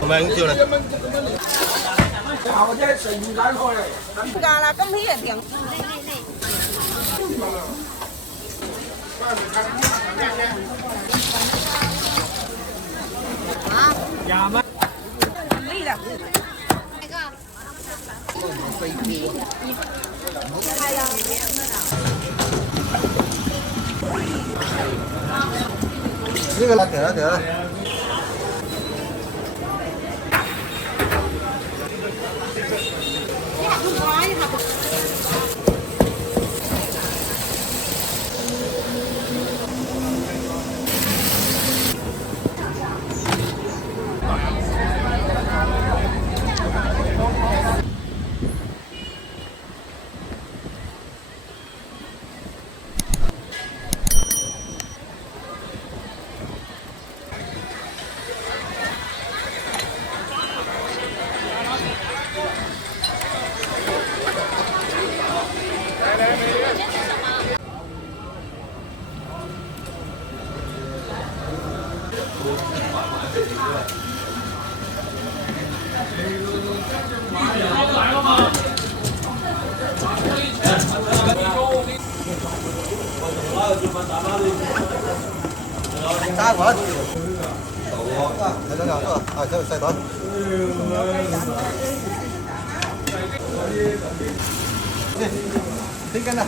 我们就来。gà là cơm hí là tiếng. Dạ má. Ly là. Cái là kìa. Xa quá. Cho xe đó. Tính cái nào.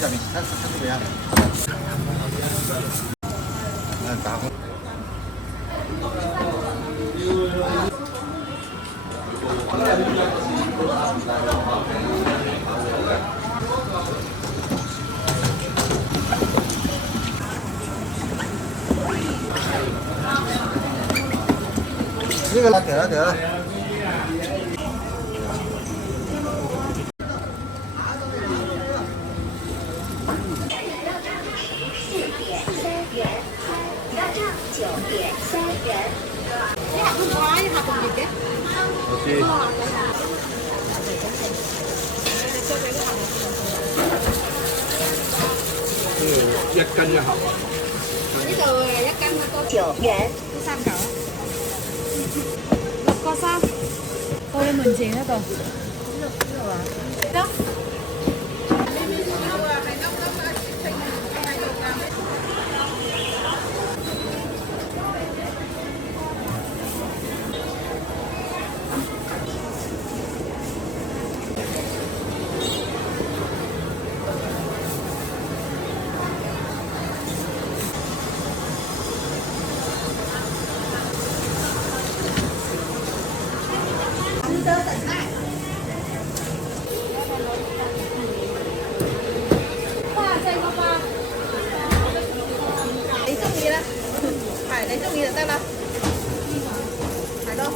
Giờ mình cắt về ăn. Cảm ơn. Cái là kìa. Giật canh nha học. Cái từ giác canh cô triệu元. Cô sao cả? Cô sao? Cô lên mình chuyện đó cô. Đó. Lấy chút gì đó. Phải lấy chút gì được tay nào. Phải đâu.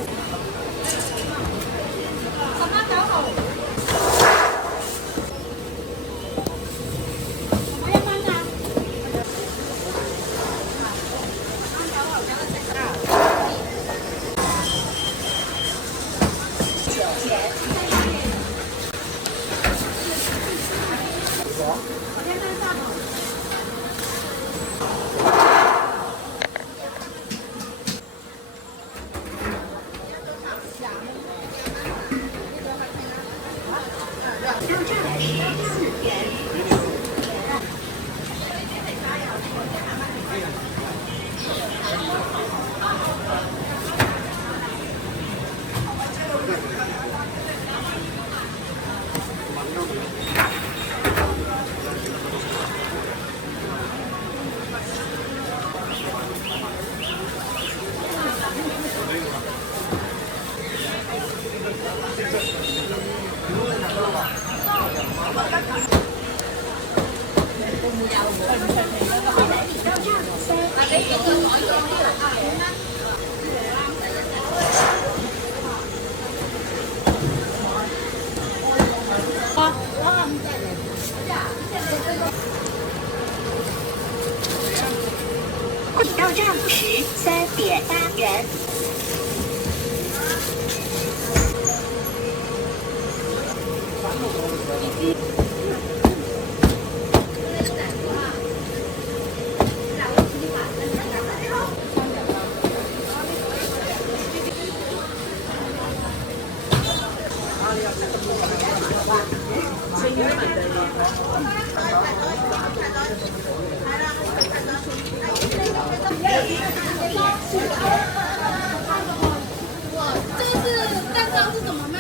这是蛋糕是怎么卖？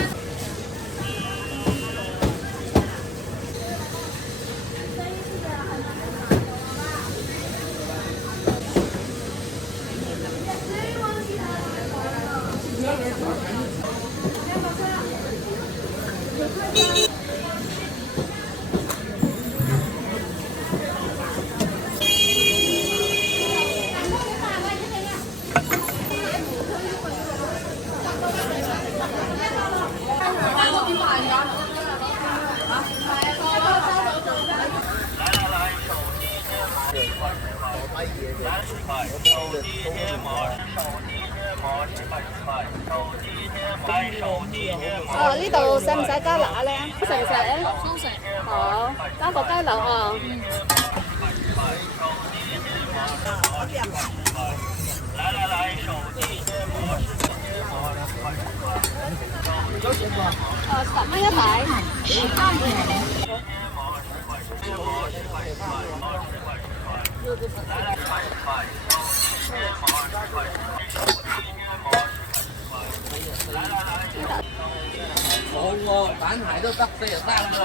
哦，呢度使唔使加辣咧？食唔食咧？都食。好，加個雞柳啊。10蚊一擺。冇喎，蛋鞋都得4.3喎。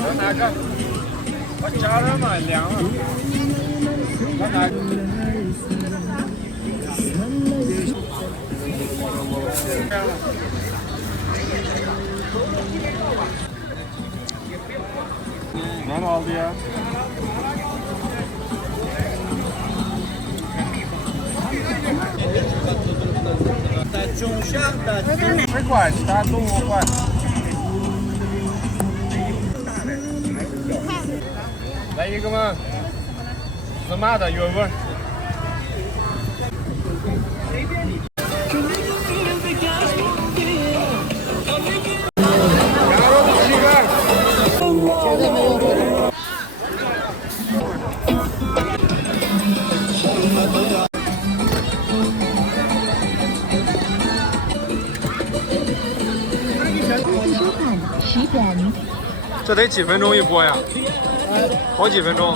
要哪个？我加了嘛，凉了。要哪个？蛮好的呀。10块，其他都5块。来一个吗？芝麻的原味。这得几分钟一波呀？好几分钟。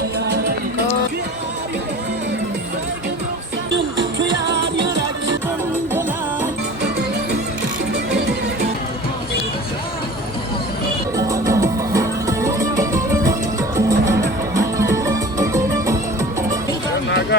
哪个？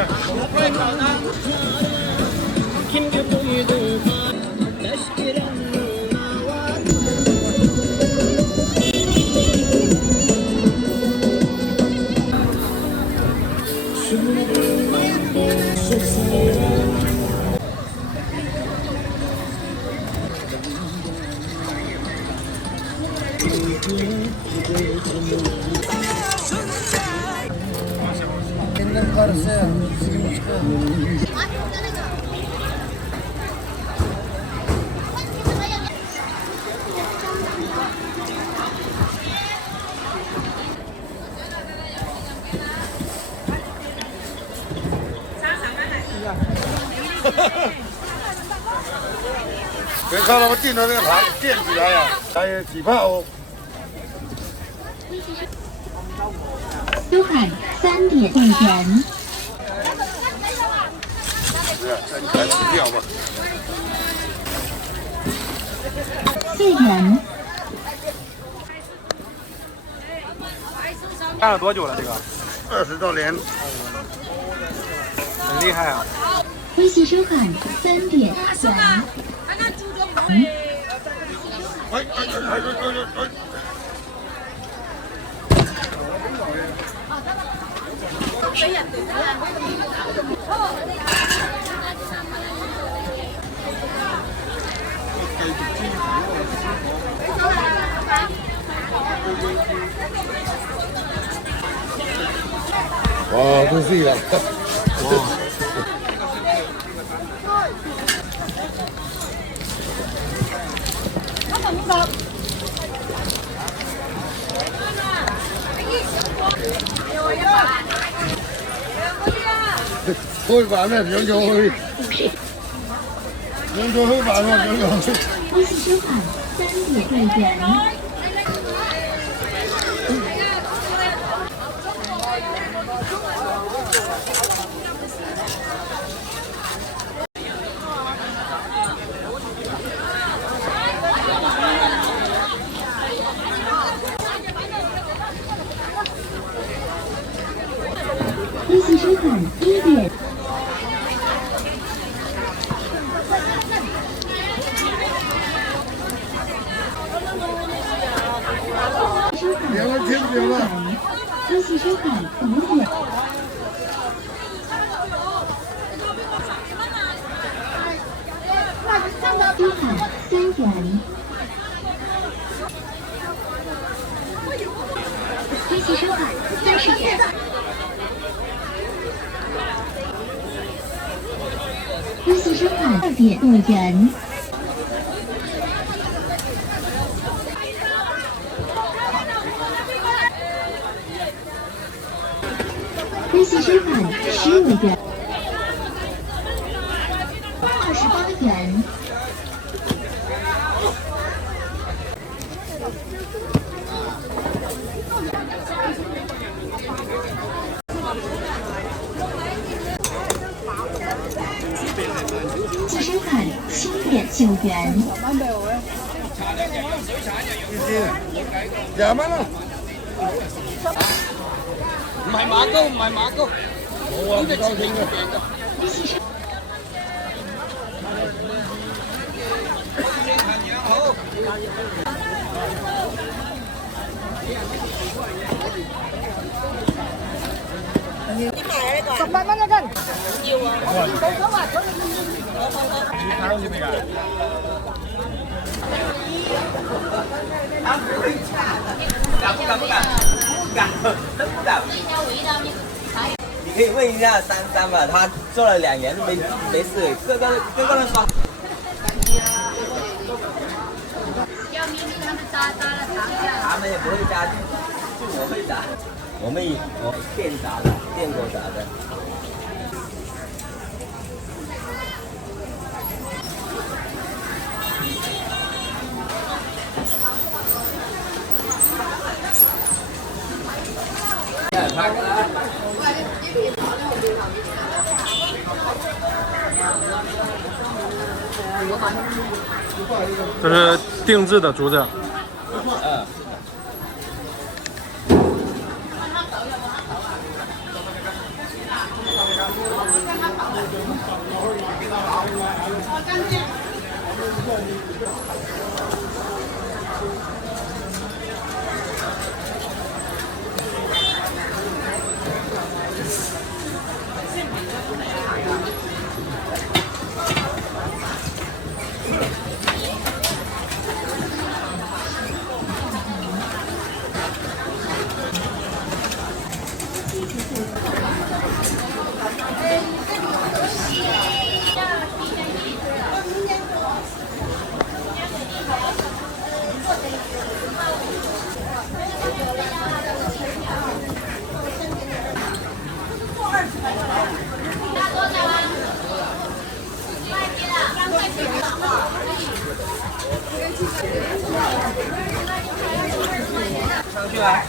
别看了，我订的那个糖垫起来呀，还有几块哦。珠海3点会员。来吃掉吧。4元。干了多久了？这个20多年。很厉害啊！微信收看3点元。哇，真是呀！哇！開飯咩？上咗去，上咗去飯喎，上咗去。微信收款3.2元。微信收款1元。兩個貼住啦。微信收款5元。收款3元。微信收款30元。微信收款2.5元。微信收款15元。28元。计收款7.9元。廿蚊啦。唔係馬高，唔係馬高，冇啊，唔夠錢嘅。18蚊一斤。要啊。冇所謂。你睇好似未㗎？你可以问一下珊珊吧，她做了2年没事，各个人说。他们也不会炸，就我会炸，我电炸的，电锅炸的。这是定制的竹子。上去来。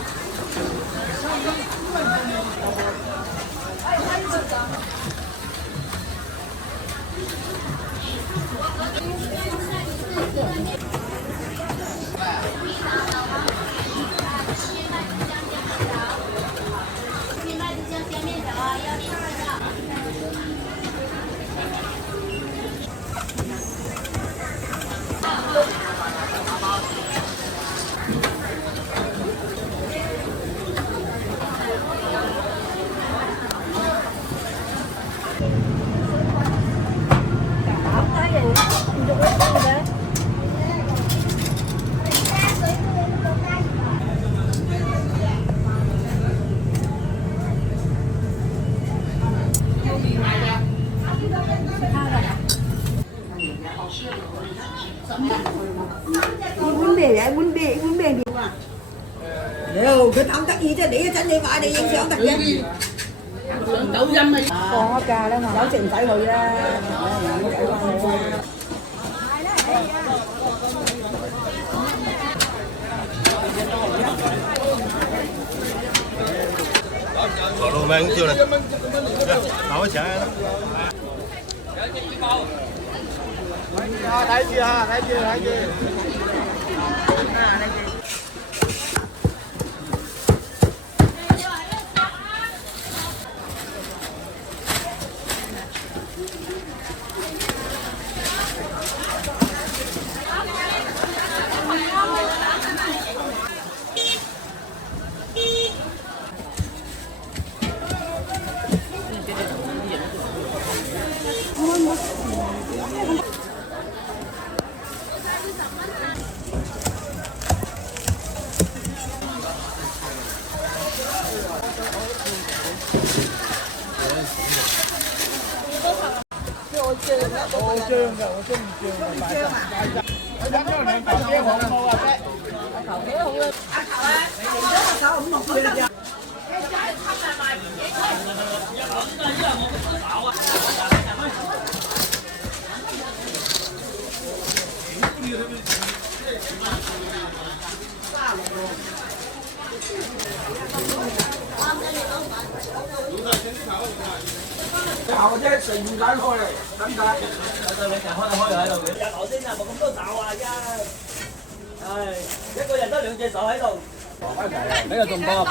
碗咩嘢？碗咩料啊？屌，佢貪得意啫！你一陣你買你影相得嘅。放咗假啦嘛，有時唔使去啦，唔使翻去啊。烤肉卖够了，拿我钱了。来几哈，来几。炒啫，成間開嚟，得唔得？你成開喺度嘅。頭先啊，冇咁多手啊，而家。唉，一個人得2隻手喺度。呢個仲幫我。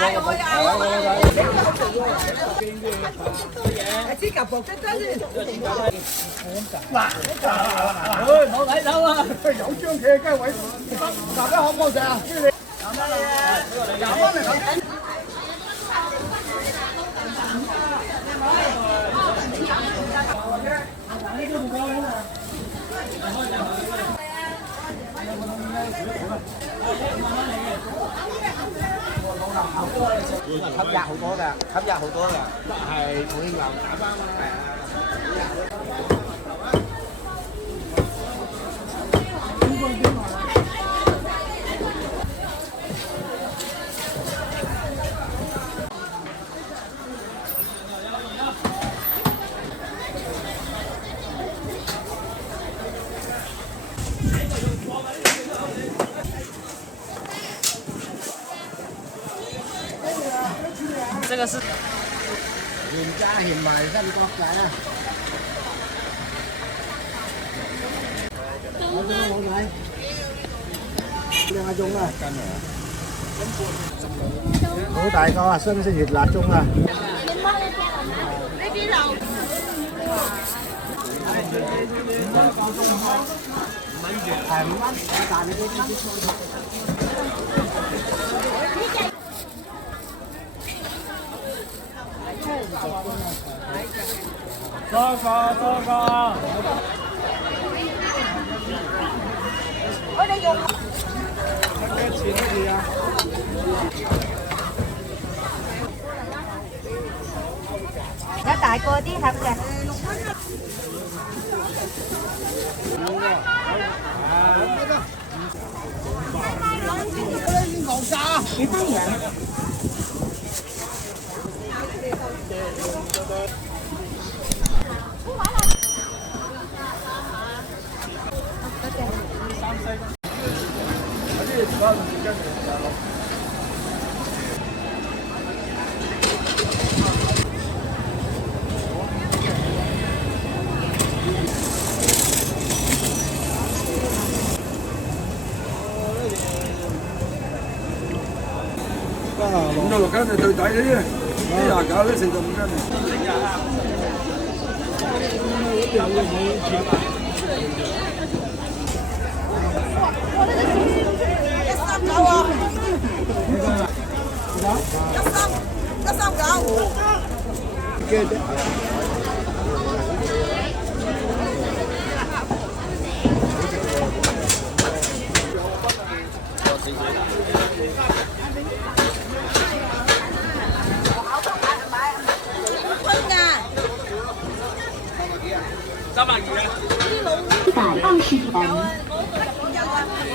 支夾薄啫，真係。冇睇手啊！有張企嘅雞位，大家可唔可以食啊？吸壓好多㗎，吸壓好多㗎。係重慶南打翻係啊。这个是原價嫌埋新國仔啊！我都冇買，2個鐘啊，好大個啊，新鮮熱辣鐘啊！呢邊有。係5蚊，但係呢啲粗頭。多個。我哋用。咩錢乜嘢啊？有大個啲盒嘅。幾多人？5到6斤就最抵啲，呢29呢45斤。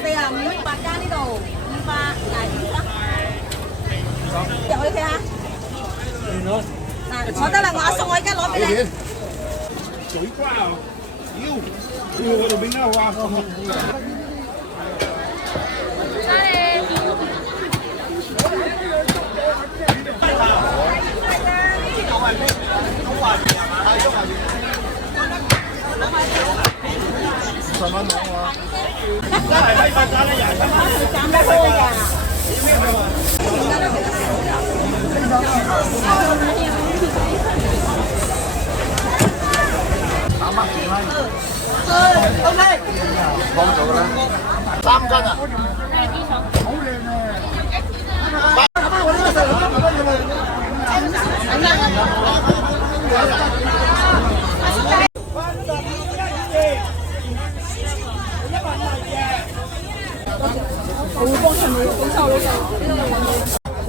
125，8間呢度200，大啲啦。入去睇下。嗱，我得啦，我送我而家攞俾你。水瓜啊！妖，我度邊啦哇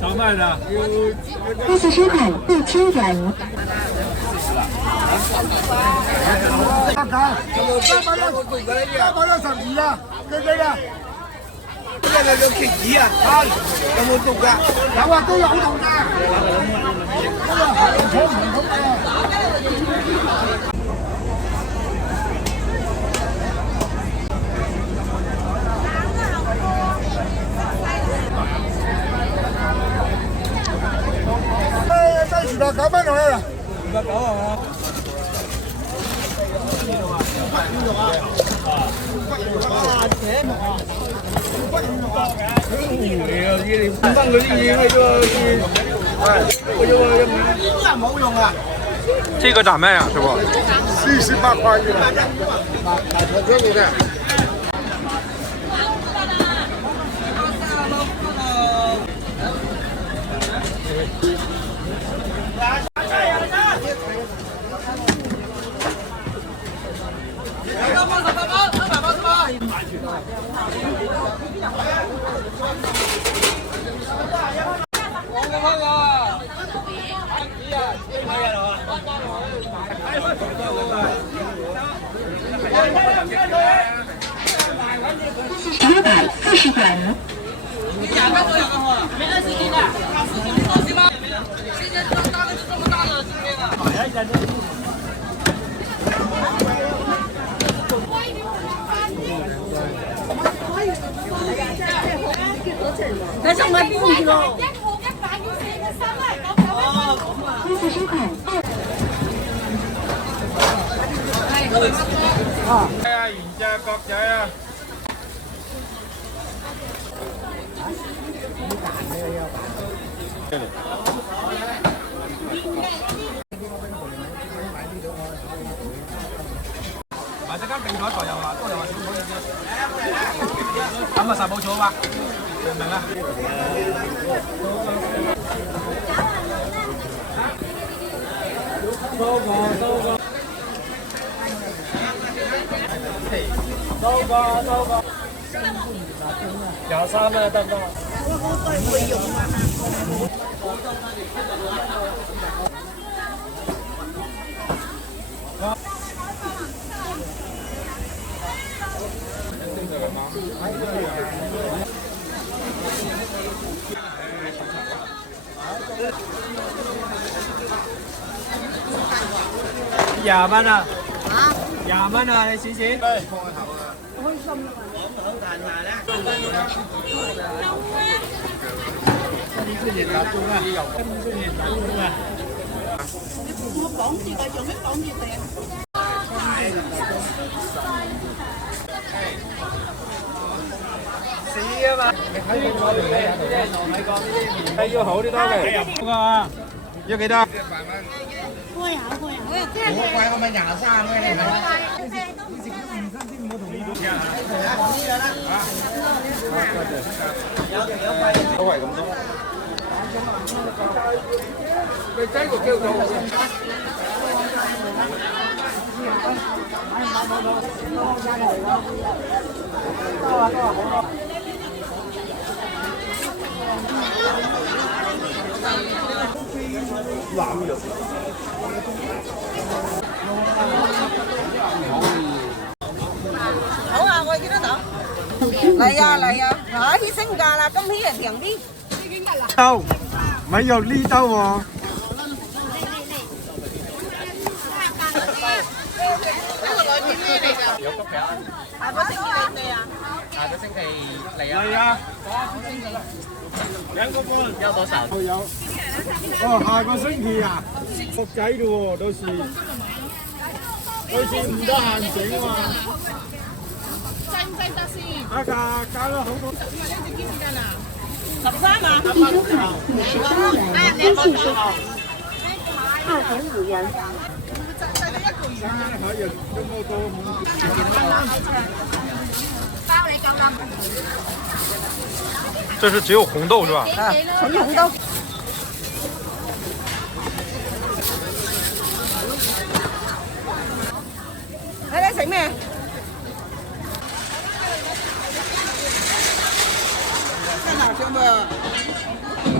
！3萬啊！这次收款6000元。362啦，幾幾啦？有冇棋子啊？有冇毒㗎？有啊，都有毒㗎。290蚊落去啦！290係嘛？5蚊嗰啲嘢喺度，唔好用啊！这个咋卖啊，师傅？48塊嘅，真係的。940元。你送我邊個？这次收款係啊，原隻角仔啊！或者間並台台又話都係話少好意思，咁啊實冇錯嘛，明唔明啊？收過，23啦得唔得？20蚊啊！20蚊啊！你試試。我綁住佢，做咩綁住佢啊？試啊嘛！你睇清楚條脷啊，啲糯米角呢啲係要好啲多嘅。嗰個啊，要幾多？貴我咪23嘅你都係咁多。你雞個叫做腩肉。好啊，我幾多檔？嚟啊嚟啊！嚇，啲升價啦，今天係平啲。兜，咪用呢兜喎。呢個女片咩嚟㗎？有谷嘅，下個星期你哋啊？下個星期嚟啊！嚟啊！2個半，有多少？有。哦，下個星期啊，仆仔嘅喎，到時唔得閒整喎。制唔制得先？得㗎，加咗好多。13啊？一周海58元，微信收款2.5元。这是只有红豆是吧？啊，純紅豆。你食咩？看哪去吧？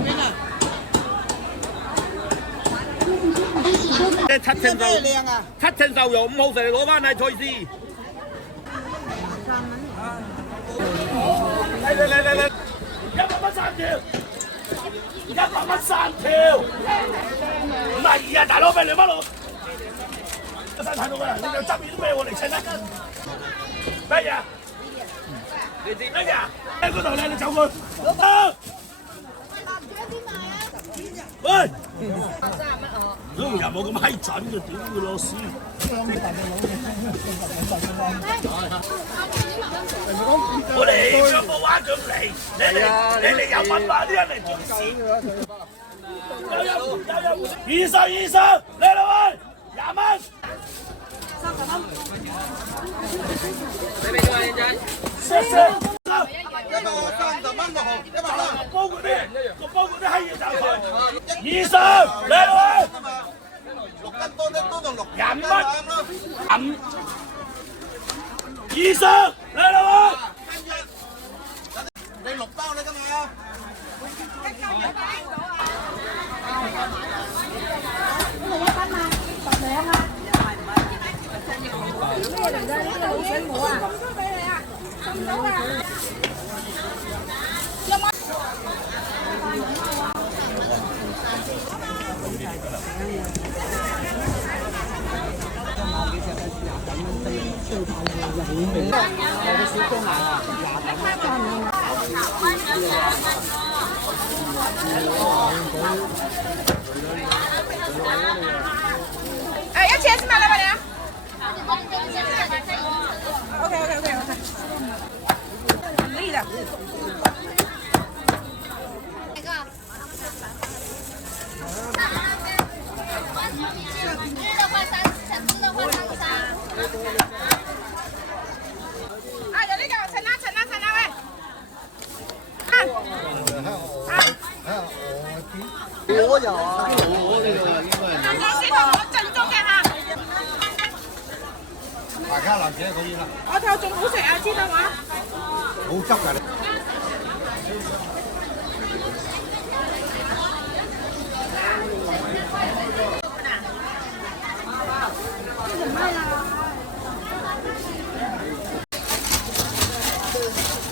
邊啊？七稱瘦靚啊！7稱瘦肉5號食，攞翻喺菜市。嚟！100蚊3條，100蚊3條，唔係啊，大佬俾2蚊我。山睇到㗎，你有執面都俾我嚟稱啦。咩嘢？你知咩嘢？喺嗰度咧，你走佢。老豆。喂！都又冇咁閪準嘅，屌佢老屎！我嚟咗冇話咁嚟，你嚟有文化啲人嚟做事。20嚟啦喂，20蚊。30蚊。俾咗你仔。謝謝。130蚊6毫，100蚊。煲嗰啲閪嘢就佢。20嚟啦喂。6斤多啲都仲25蚊。20嚟啦喂。你6包你今日啊？哎，1000是买了吧你？OK，可以的。日的话30，吃的话33。啊，有呢個，趁啦喂！我有啊，呢個我正宗嘅嚇。大家男仔可以啦。我頭仲好食啊，知道嘛？好汁㗎你。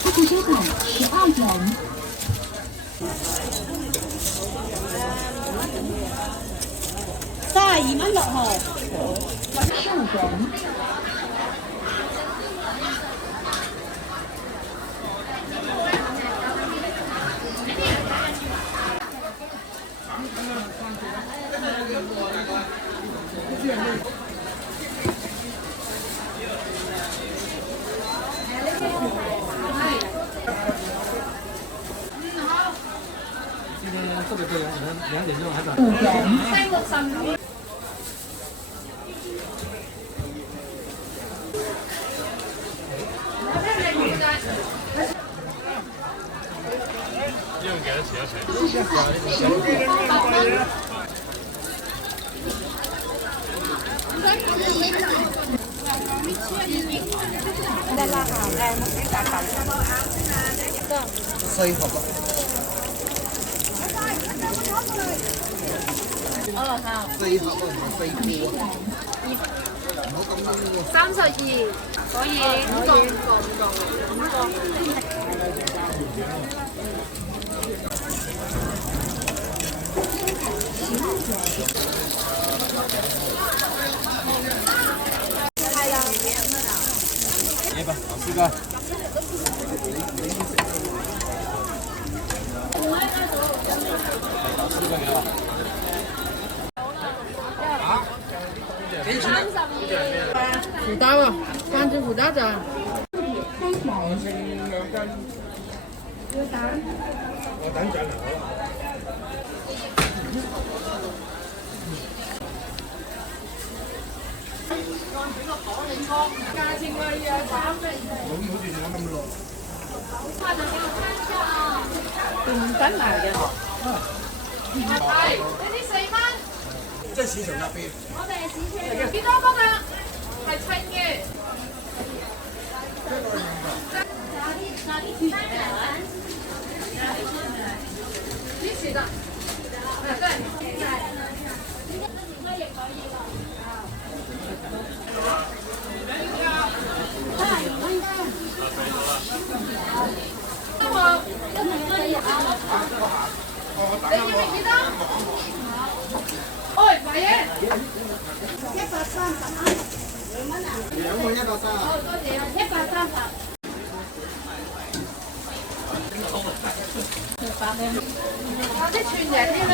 支付收款12元。32蚊6毫。15元。5元。呢樣幾多錢一齊？4盒啊！哦，好。4盒啊，唔係4個啊！唔好咁樣喎。32，可以5個。胡刀啊，三只胡刀咋？咁真嚟嘅。係，呢啲4蚊。即係市場入邊。我哋係市場。幾多蚊啊？係稱嘅。幾時的？對。你要幾多？喂，買嘢。2個130。好多謝啊，130。我啲全人啲啦。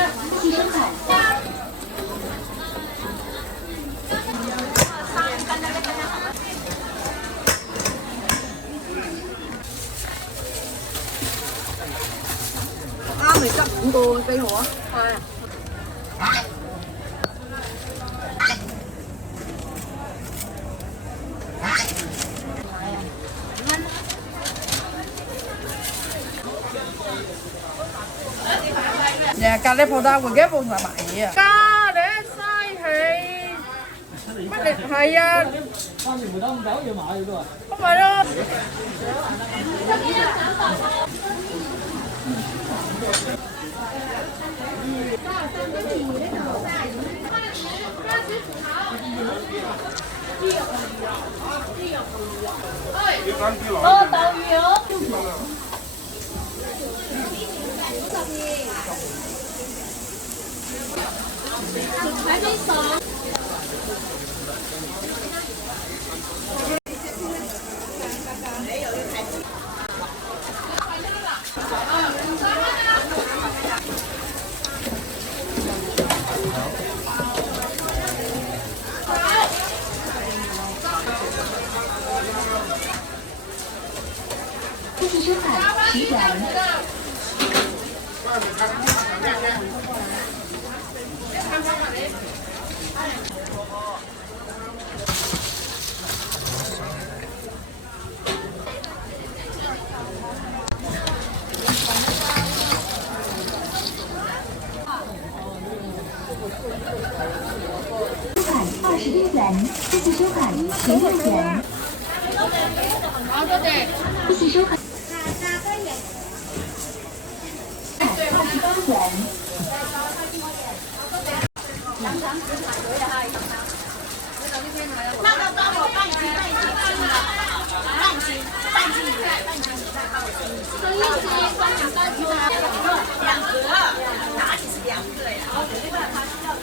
啱嚟執5個俾我啊！係啊。日隔離鋪單，會幾部同埋賣嘢啊？咖喱嘥氣，乜你係啊？當年梅當狗要買嘅都話。咁咪咯。哦，豆魚哦。喺邊度？这是深海奇人。21元，这次收款16元。好多謝。这次收款28元。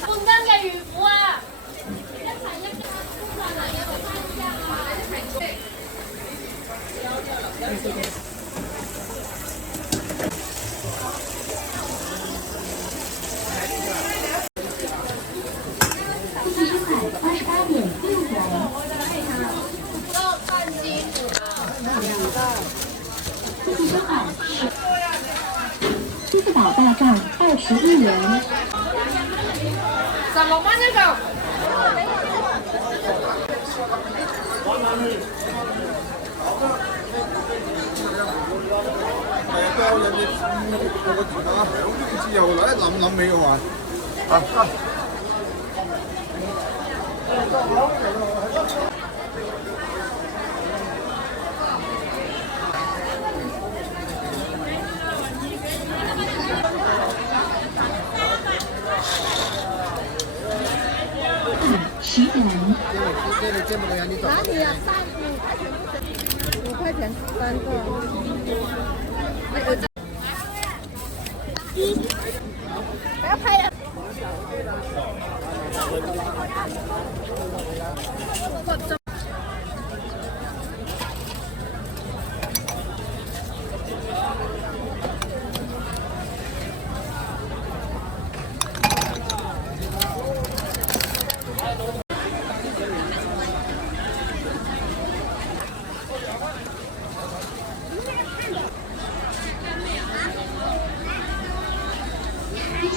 半斤嘅魚虎啊！这次收款28.6元。这次收款是支付宝到账21元。16蚊一嚿。有人哋個電話響啲之後，一諗起我話10元。哪里啊？5块钱3个。不要拍了。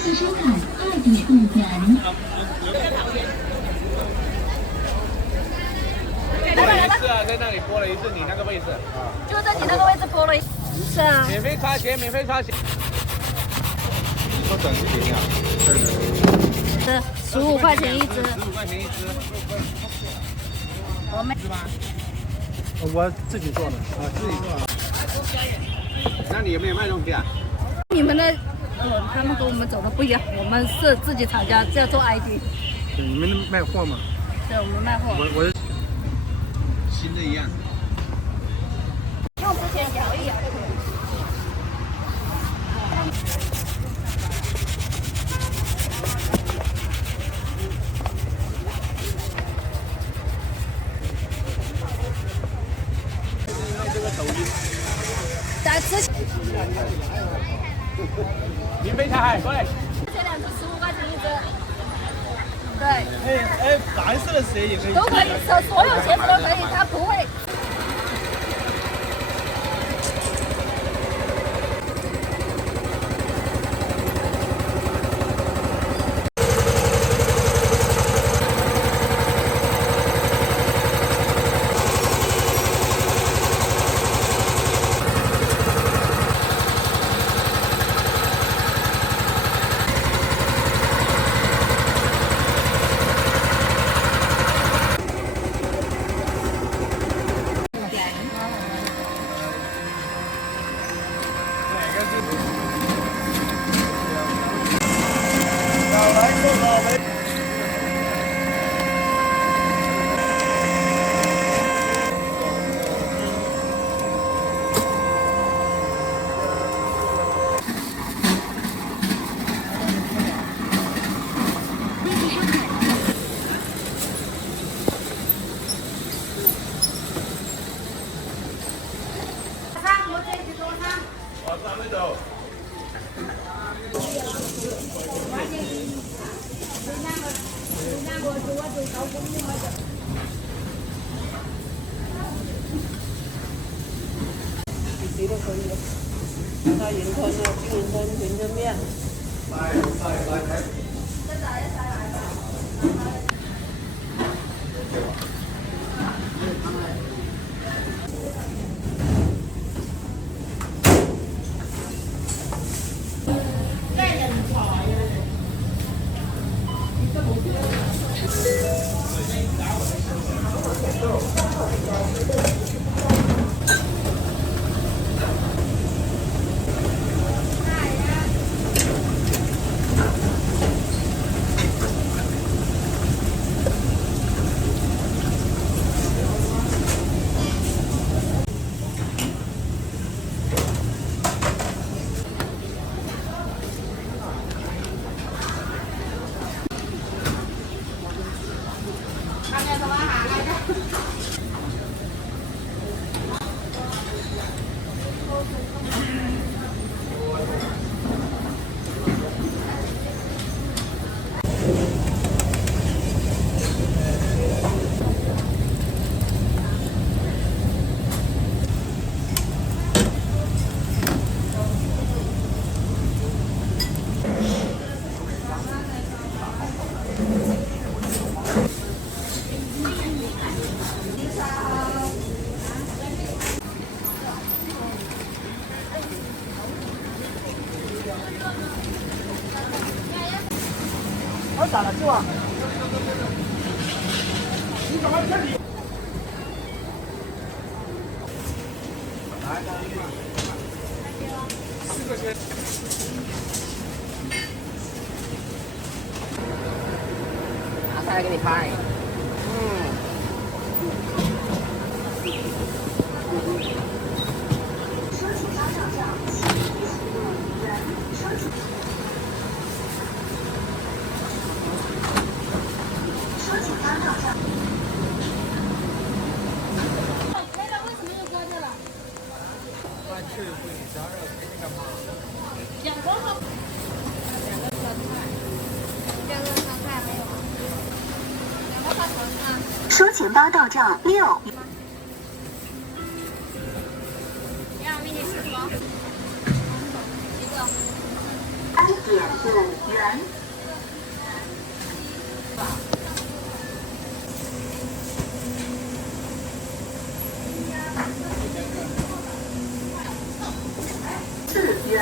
谢谢收看2点5元。是啊，在那里播了一次你那个位置，就在你那个位置播了一。是啊。免费插钱，免费插钱。说短视频呀？对对是15块钱一只。15块钱一只。我们是吧？我自己做的啊，自己做的。那你有没有卖东西啊？你们的他们跟我们走的不一样，我们是自己厂家，叫做 ID。对，你们卖货吗？对，我们卖货。我是新的一样。用之前摇一摇。在之前。免费插海，过来。这2只15块钱一只。对。蓝色的鞋也可以。都可以，所有鞋子都可以，它不会。打了是吧？你怎么这里？4个圈。拿下来给你拍。收钱包到账6。3.5元。4元。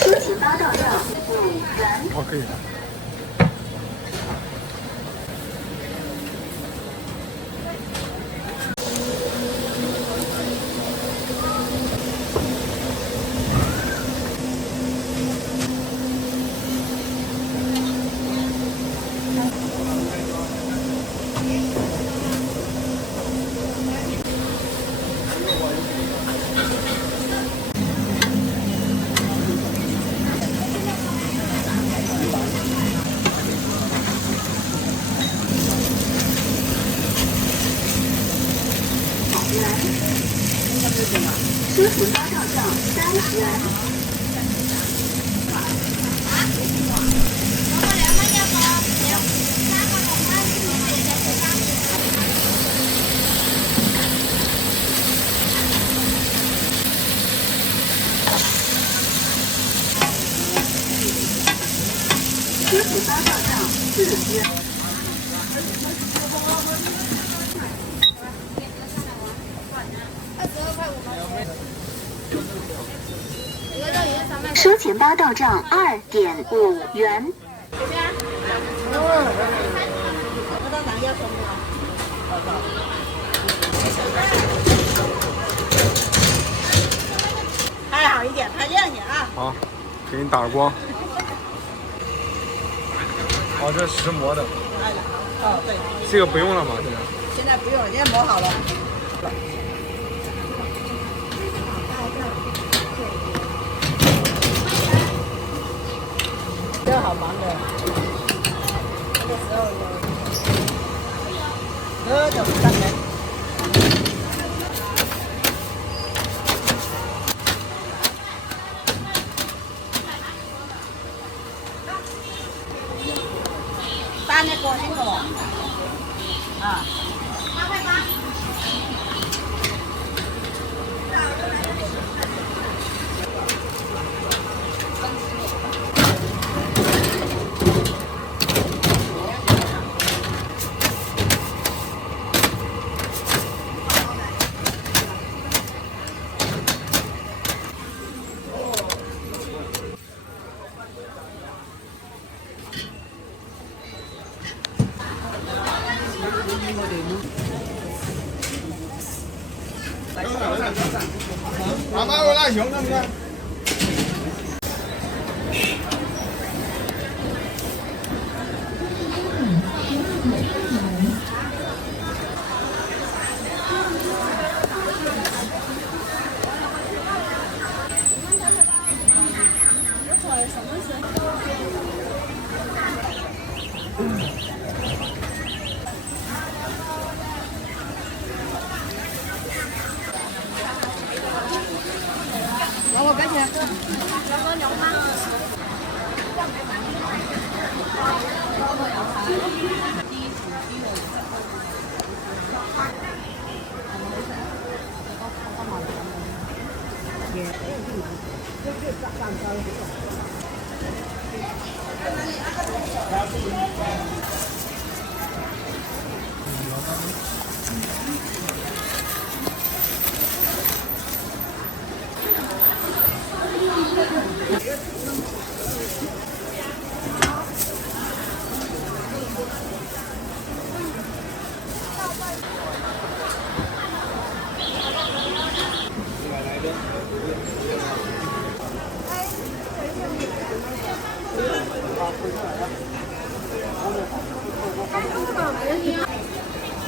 抒情八道账5元。可以。抒情八道账3元。抒情八道账4元。抒情八道账2.5元。拍好一点，拍亮一点啊！好，给你打个光。哦，这是石磨的。哦，对，这个不用了吗？现在？现在不用了，现在磨好了。这好忙的，这个时候有各种商人。单的高兴了啊妈妈，我拿熊能不能？老板白钱。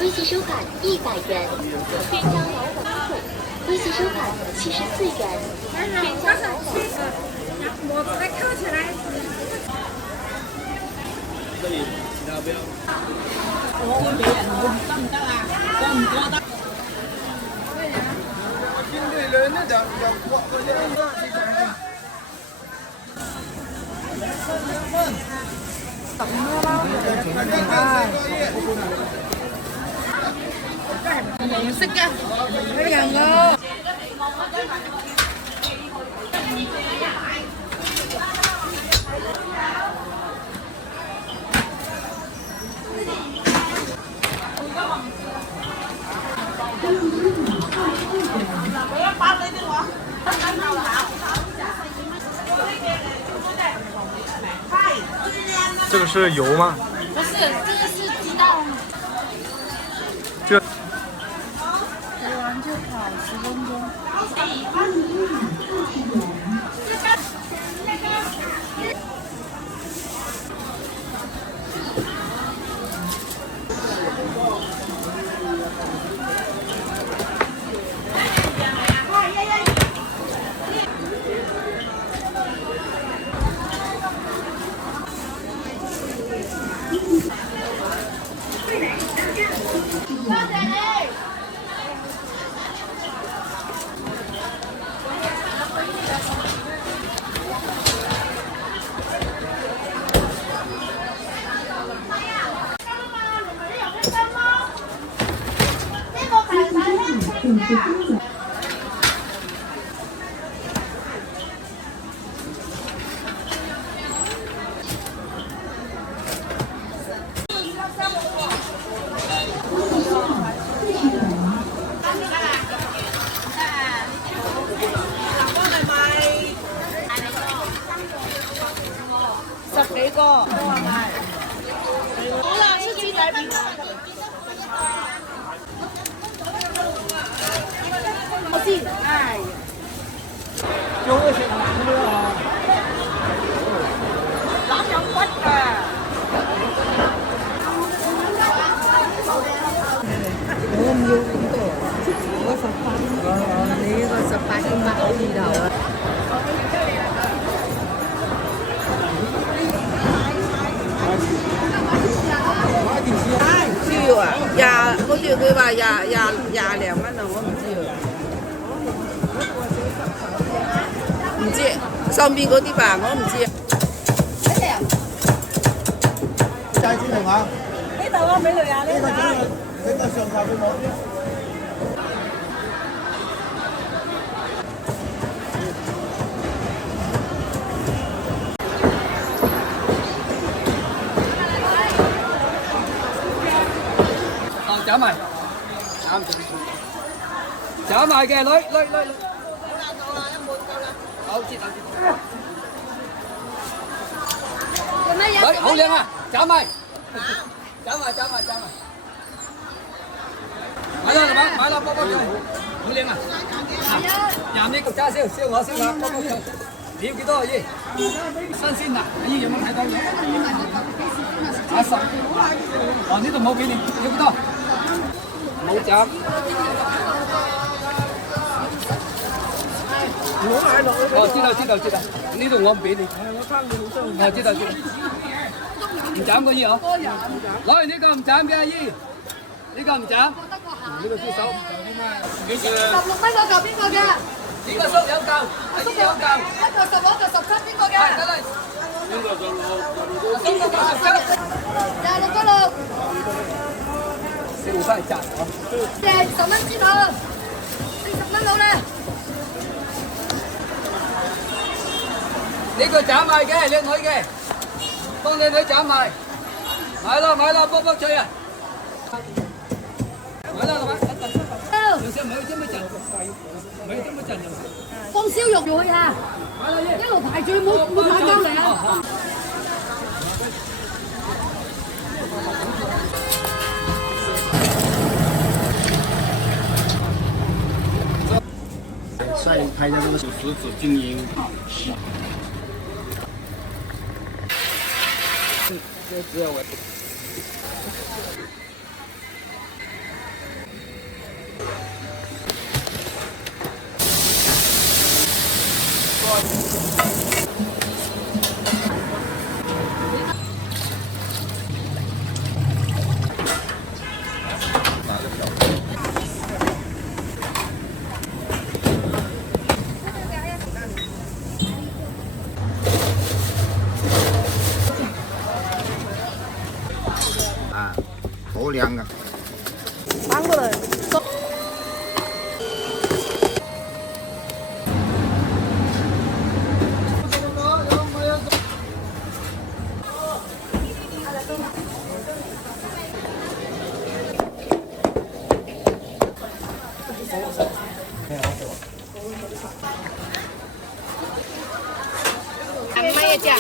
微信收款100元，店家老板优惠，微信收款74元，店家老板。我再扣起来。可以，其他不要。我會俾人我得唔得啊？過唔過得？军队人那点要我我这个。唔識嘅，有人㗎。这个是油吗？不是，这个是鸡蛋。这烤完就烤10分钟。10幾個，好啦，是雞仔餅。我知，哎。做嘅食物咁樣啊？攬有骨㗎。我唔要咁多，我18，你呢個18點8好意頭啊！燒肉啊，好似佢話廿零蚊啊，我唔知啊，唔知上邊嗰啲吧，我唔知啊。齋煎係嘛？呢度啊，俾佢啊，呢度。呢個上頭俾我。斬埋，斬埋嘅，女。好，接。女好靚啊，斬埋。買啦，波波菜，好靚啊。廿呢個叉燒我燒啦，波波菜。你要幾多姨？新鮮啦，姨有冇睇到嘢？10。哦，呢度冇俾你，要幾多？冇斬。哦，知道，呢度我唔俾你。哦，知道。唔斬個姨嗬？攞呢個唔斬嘅阿姨，呢個唔斬。呢個豬手。幾時？16蚊嗰嚿邊個嘅？呢個叔有嚿，阿姨有嚿。一個16，一個17，邊個嘅？係得啦。呢個16，呢個17。26個6。燒晒雜嗬。10蚊先好，40蚊好啦。呢個斬賣嘅，靚女嘅，幫靚女斬賣。買啦，波波脆啊！買啦，老闆。有時唔係這麼整，放燒肉入去啊！一路排住冇排交嚟啊！帅拍的这个食指经营。这只要我。啊，多凉啊！搬过来。妈也讲。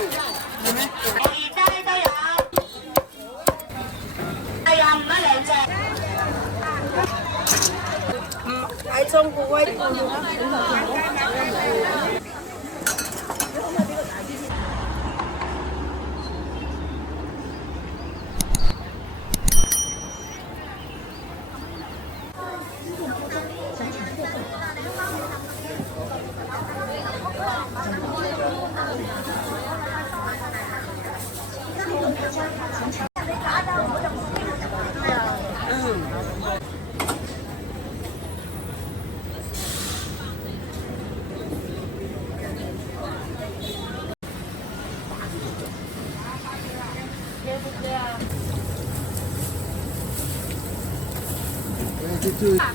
海葱不会。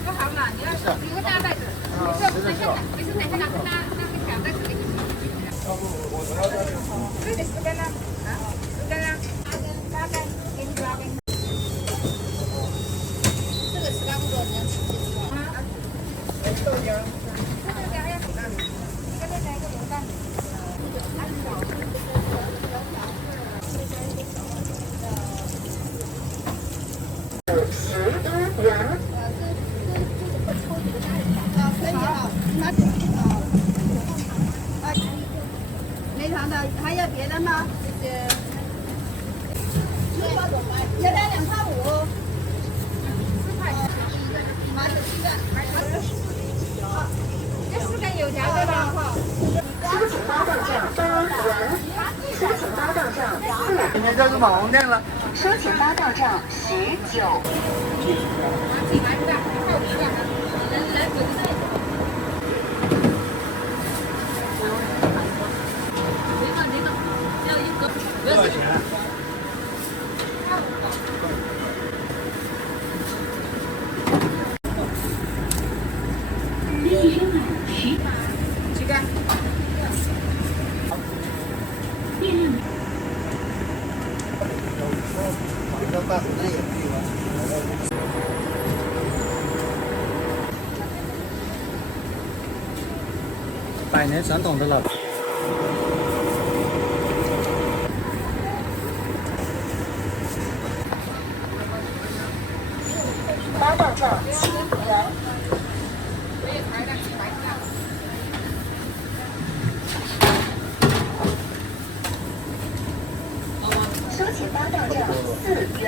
不好了，你个大袋子，没事，等一下拿那个小袋子给你。这得10根呢，啊，10根啊，8根，给你8根。这个10根不多，你要吃几个？啊，豆浆要几个？一个豆浆，一个牛蛋。没糖的，还有别的吗？谢谢。要不要2块5？4块。麻油鸡蛋，这4根油条对吧？收钱包到账8元，收钱包到账4。今天这是网红店了。收钱包到账19。多少钱？几个？100年传统的老。包到账7元。收钱包到账4元。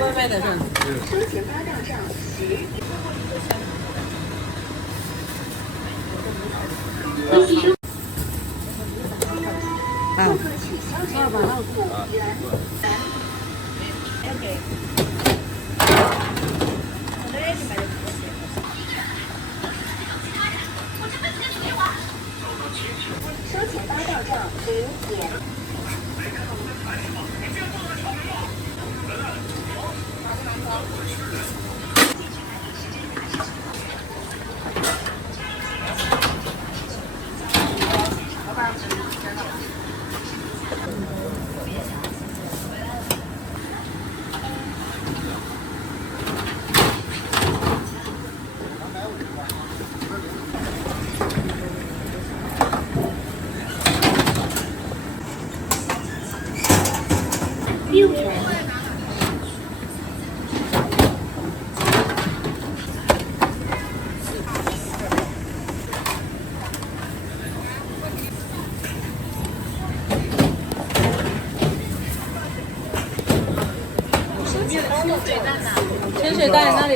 外卖的是。收钱包到账10。顾客取消支付5元。收钱包到账0元。6元。清水蛋那里。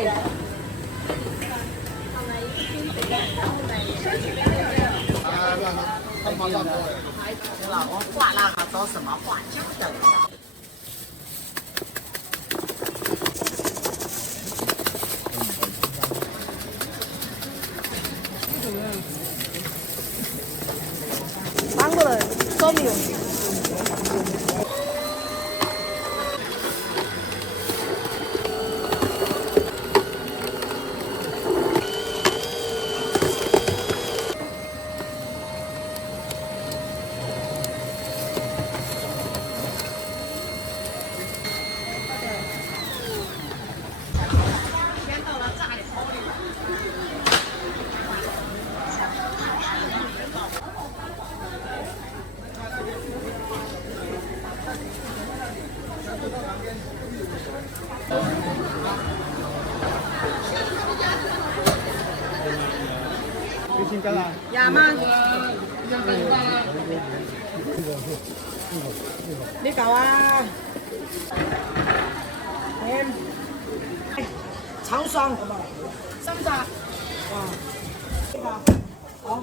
我挂那个走。说什么话，就等着。搬过来，烧米。廿蚊。呢嚿啊，炒餸，深雜。哇！呢個好，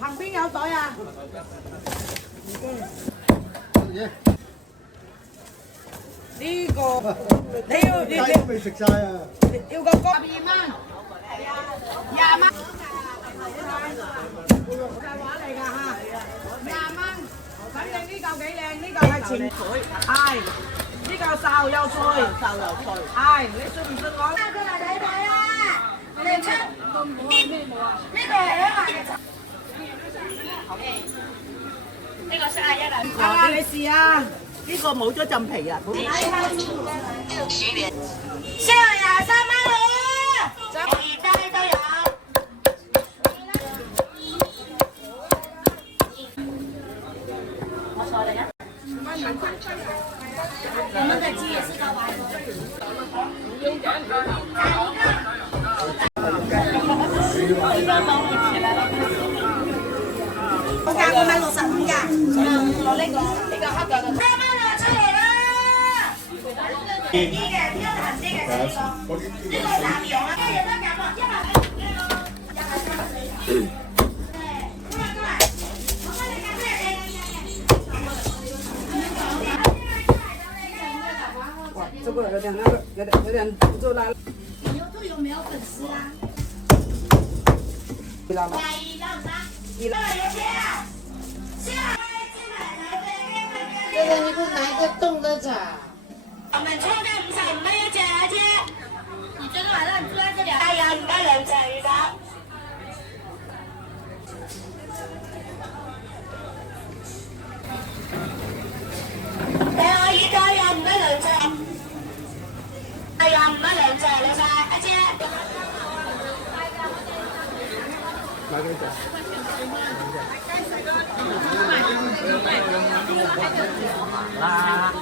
旁邊有袋啊。呢個你未食晒啊！要個12蚊，20蚊。大話嚟㗎嚇，20蚊。反正呢嚿幾靚，呢嚿係前腿，係呢嚿瘦又脆，係你信唔信我？過嚟睇睇啦，你出咩冇啊？呢個係香嘅。呢個31啦。啊，你試啊！呢個冇咗浸皮啊！6元，燒23蚊喎，而家都有。我们的鸡也是高白的。我價我買65㗎。攞呢個黑嘅。3蚊攞出嚟啦！啲嘅，呢個痕啲嘅呢個3樣啊，有得夾喎，100蚊。这个有点不够辣。牛肚有没有粉丝啊？知道吗？这个你给我拿一个冻的着。我们抽到55蚊一隻啊姐。你昨天晚上你住在这里啊？係啊，唔該兩隻魚蛋。你可以加呀，唔該兩隻。係啊，唔該兩隻，老細阿姐。買幾隻？啦。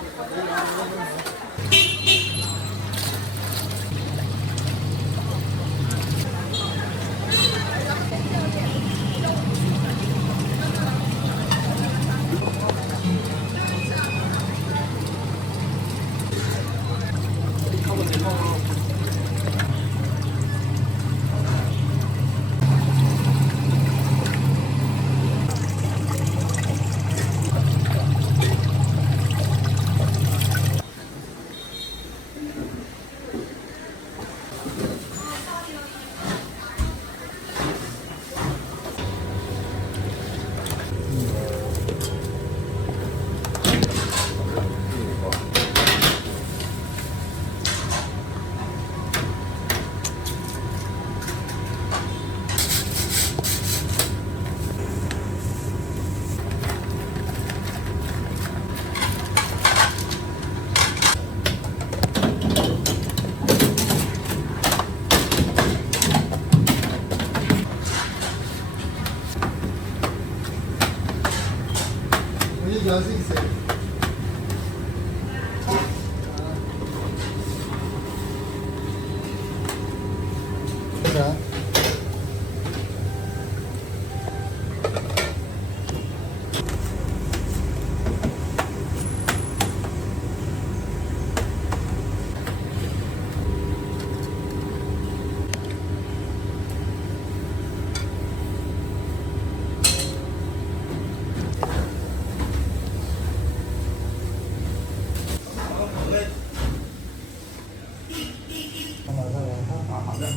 好的，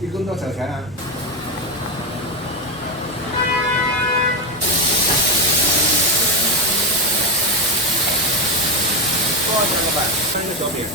一共多少钱啊？多少钱老板？3个小饼。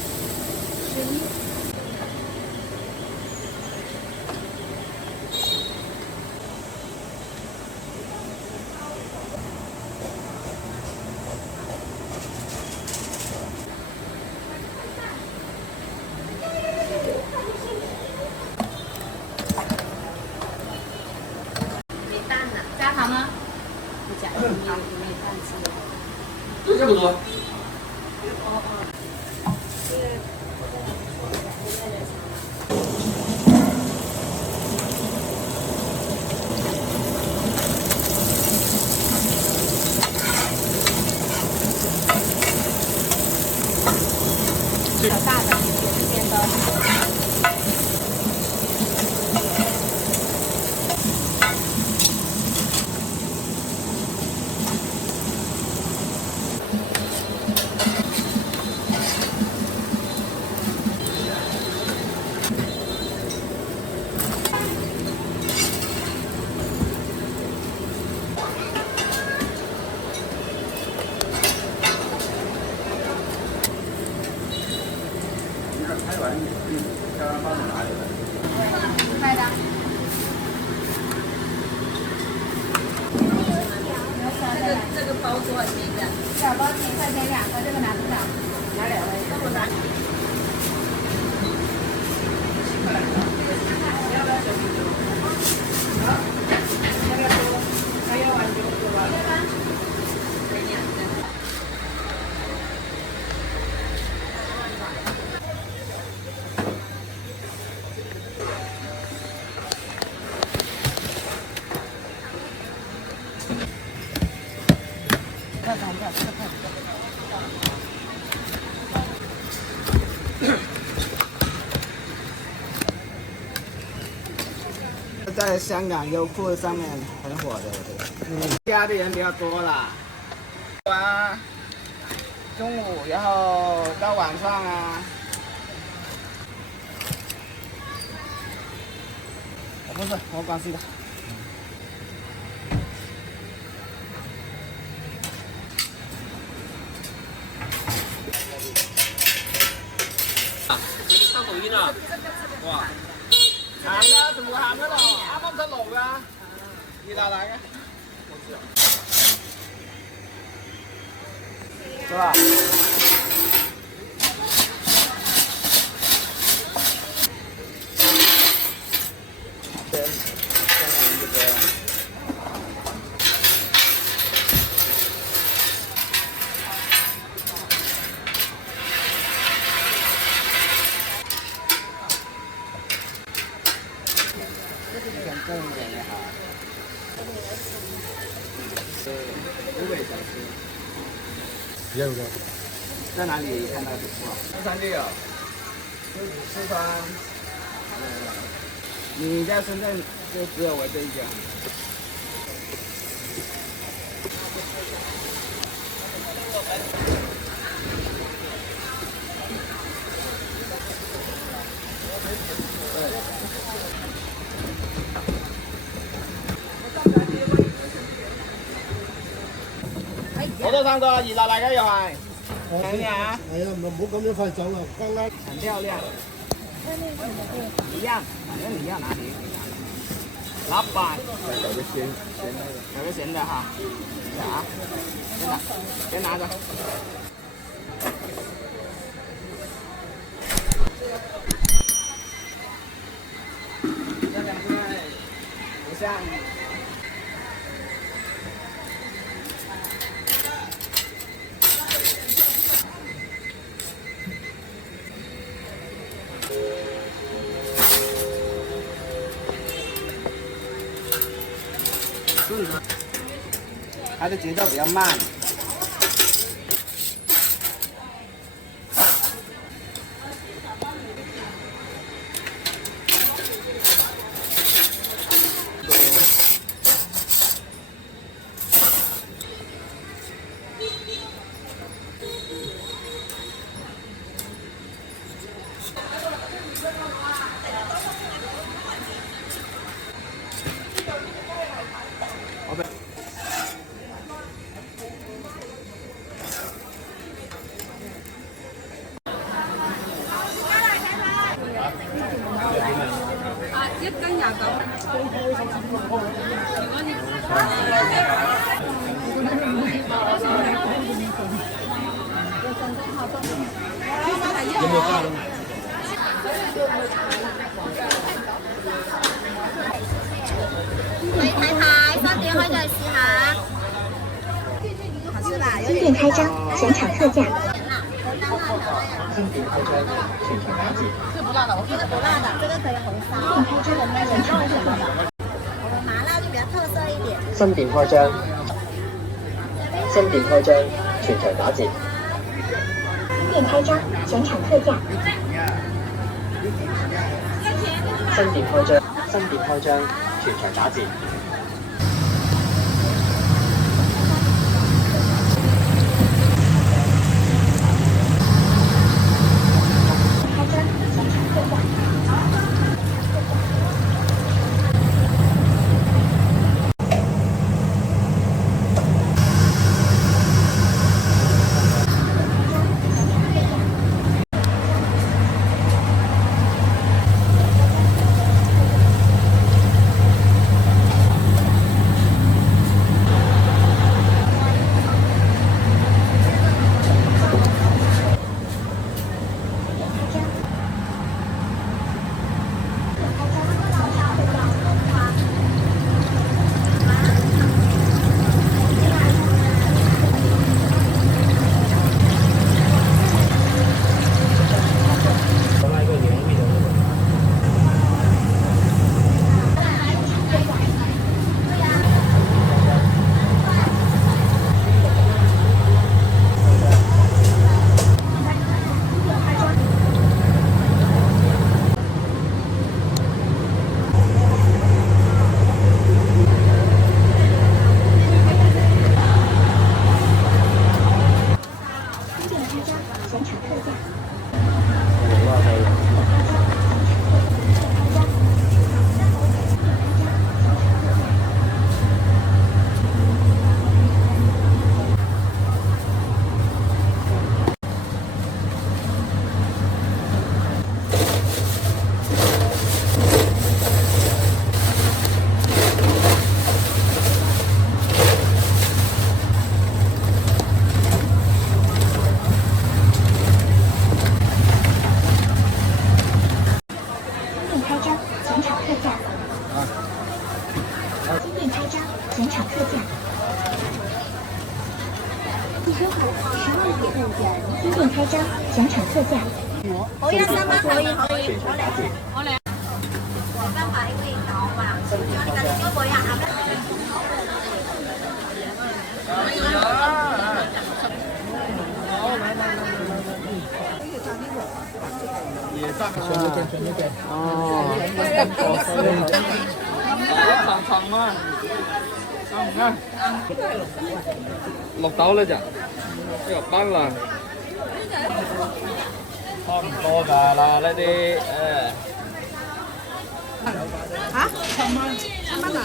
加糖吗？不加，没蛋吃。就这么多。小大的，也是煎的。卖的。这个包多少钱一个？小包10块钱2个，这个拿不了，拿2个。这我拿。要不要小啤酒？好，要不要多？还要碗酒吧？要吗？给2个。在香港优酷上面很火的，家的人比较多啦。啊，中午然后到晚上啊，不是没关系的。上抖音啊！哇！行啦，全部行咗咯，啱啱出爐噶，熱辣辣嘅。是吧？正一点也好。湖北小吃。也有的。在哪里看到过？四川就有。四川，你在深圳就只有我这一家。好多湯多，熱辣辣嘅又係。睇下。係啊，唔好咁樣快走啦，剛啱。很漂亮。一樣，反正你要哪裡？老板。搞個鹹的。搞個鹹的哈。啊，真的，先拿着。这两个不像。它的节奏比较慢。有冇加？你睇睇3點開再試下。好吃吧？新店开张，全场特价。新店开张，全场打折。这不辣的，这个不辣的，这个可以红烧。这个没有肉什么的。我们麻辣就比较特色一点。新店開張，新店開張，全場打折。新店开张，全场特价。新店開張，新店開張，全場打折。新店开张，全场特价。好一3蚊可以，我嚟。冇辦法，因為搞嘛，我哋近咗每日也上全部給。哦，長長啊！啊！落豆啦咋？呢個班啦，差唔多㗎啦呢啲嚇？7蚊啊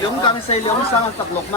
？2斤4兩3 16蚊。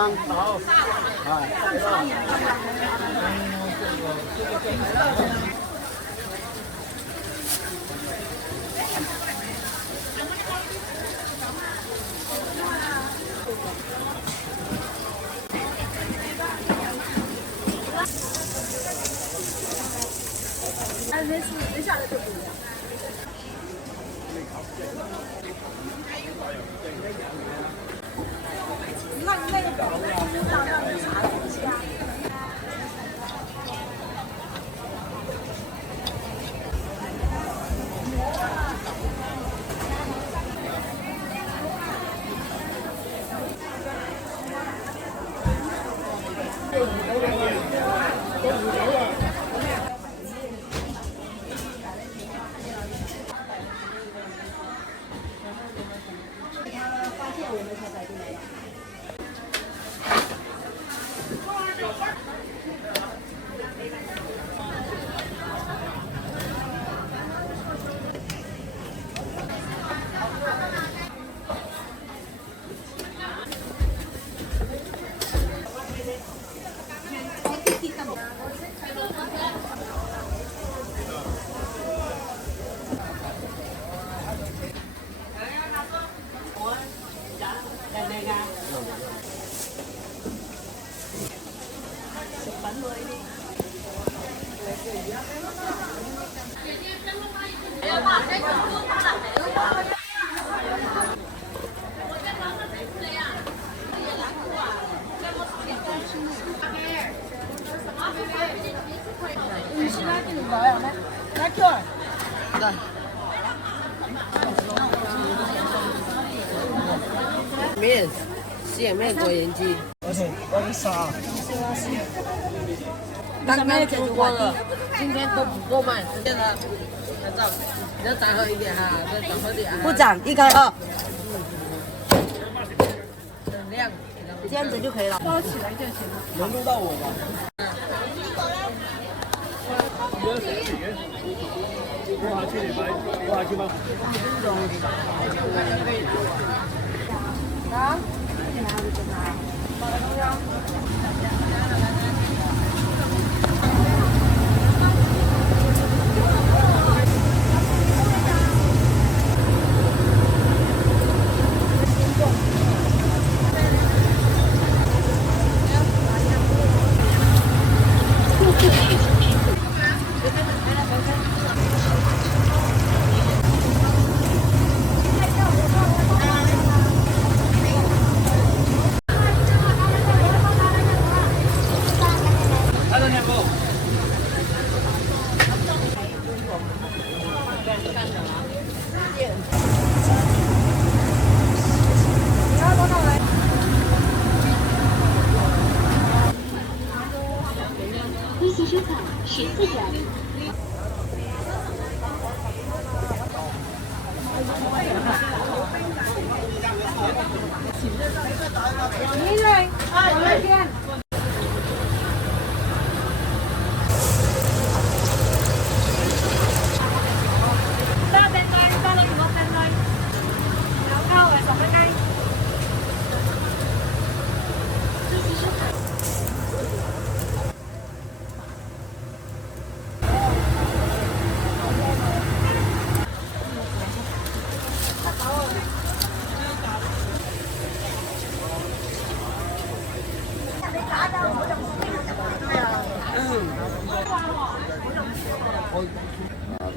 面，洗面做盐鸡。我的啥？刚刚煮过了，今天都不够卖，现在涨，你要涨好一点哈，再涨好点。不涨，1开2。很亮，这样子就可以了。包起来就行了。能录到我吧？微信收款14元。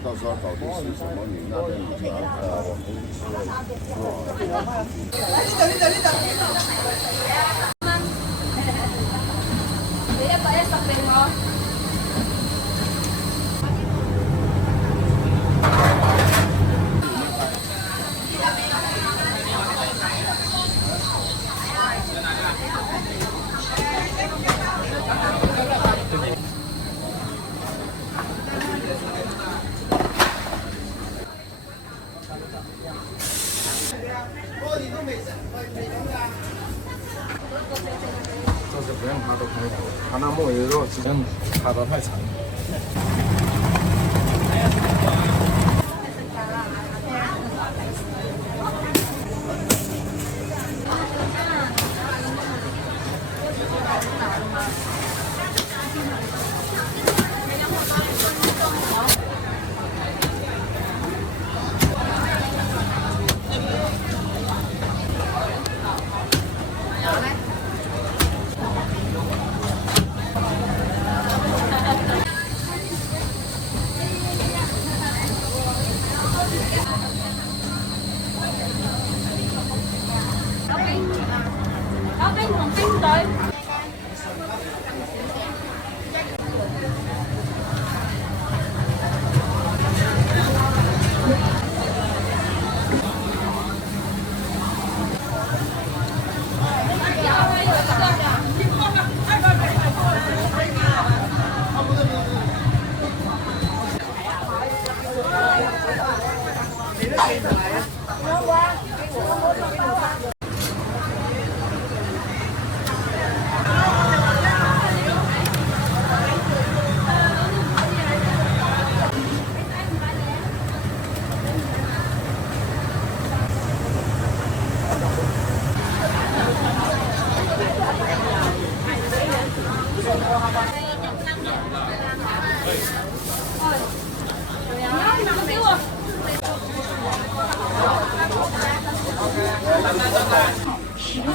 到时候到底是什么名那边你我这是不用爬都可以的，它那墨鱼肉直接爬得太长。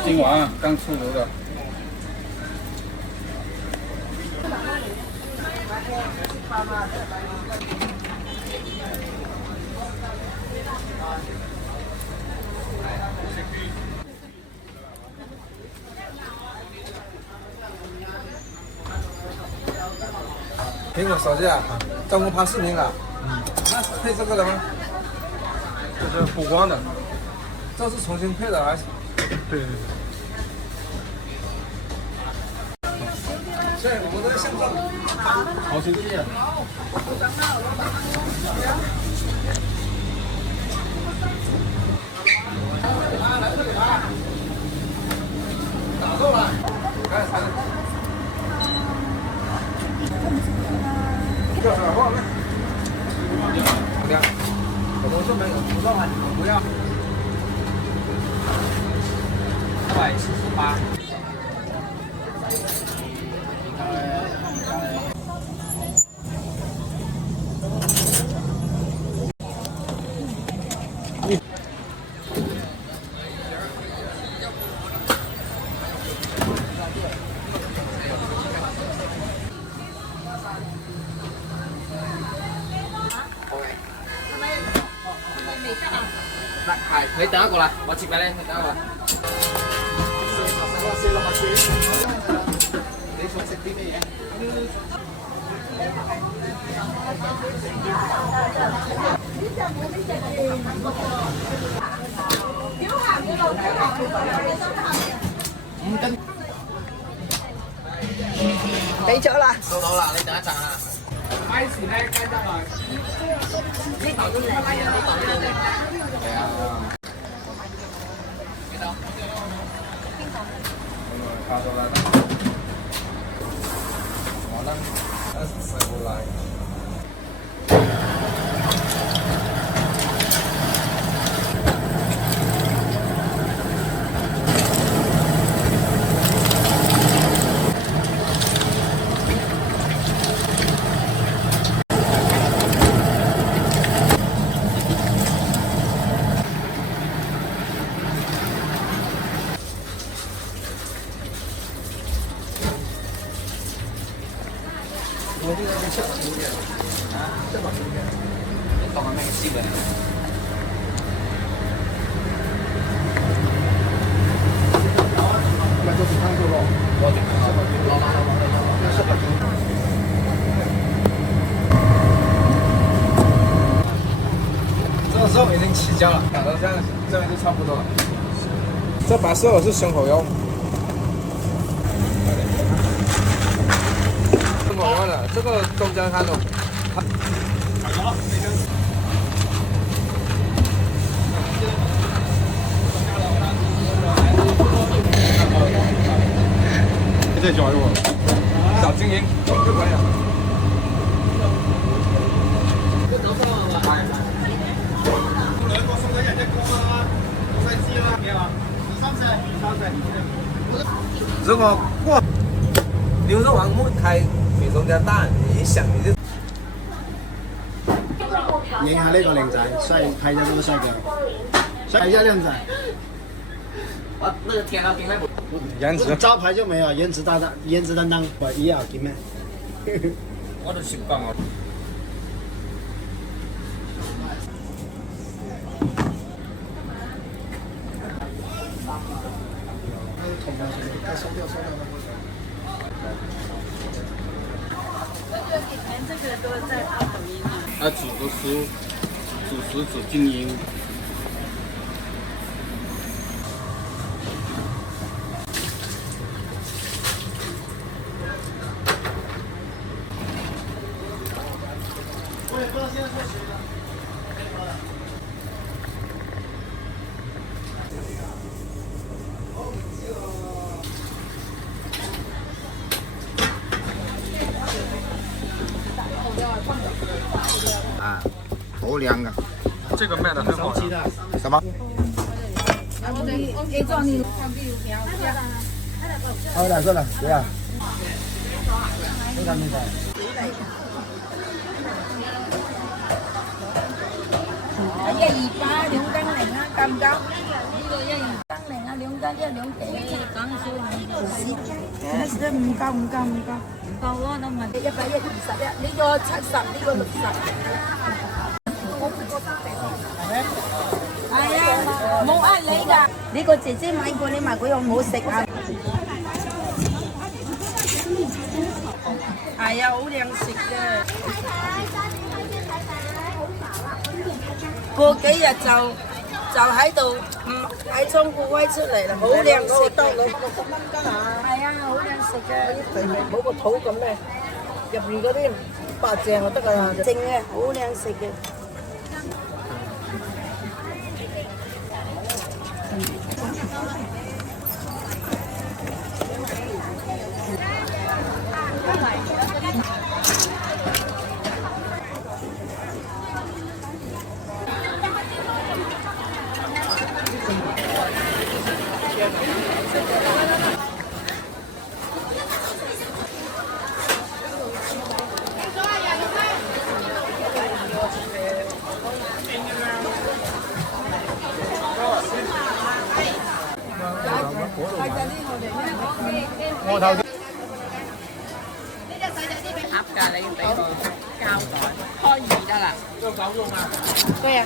今晚刚出炉的。苹果手机啊，专门拍视频的。那配这个的吗？这是补光的。这是重新配的还是？对。是，我们都向上。好兄弟。打够了。来，来。这是后面。不要。我说没有，不要啊，不要。248。你等下過嚟，我接俾你，你等下過嚟。你想食啲咩嘢？俾咗啦。到啦，你等一陣啊。咪時咧，跟得來。呢頭都要拉人，呢頭都要拉人。係啊。幾多？邊個？差咗啦。我諗細部嚟。我这个是小厨的啊，这么厨的，你懂那个基本的。那就是看出了，我就老妈那是吧？这个肉已经起焦了，打到这样就差不多了。这把肉是胸口肉。这个豆浆看懂。再搅一会儿，小均匀就可以了。如果过牛肉王木开美中加蛋，你一想你就。影下呢個靚仔，帥睇咗嗰個帥哥，睇一下靚仔。我那个天啊，平台不。颜值。招牌就沒有，顏值擔當，我以後見咩？我都習慣了。这个都在他旁边嘛。他煮的熟，煮熟煮均匀。我也不知道现在做谁的。啊，头凉的。这个卖的很好。什么？好了，算了，不要。没看。128兩斤零啊，夠唔夠？呢個1斤零啊，2斤1兩幾，講少唔夠咯，都問120呢個70，呢個60。係啊，冇呃你㗎。呢個姐姐買過，你買過好唔好食啊？係啊，好靚食嘅。過幾日就就喺度，喺倉庫開出嚟啦，好靚食到6蚊斤啊！係啊，好靚食嘅，肥肥冇個肚咁咧，入邊嗰啲白淨就得噶啦，正嘅，好靚食嘅。我頭先。盒㗎，你要俾個膠袋，開2得啦。對啊。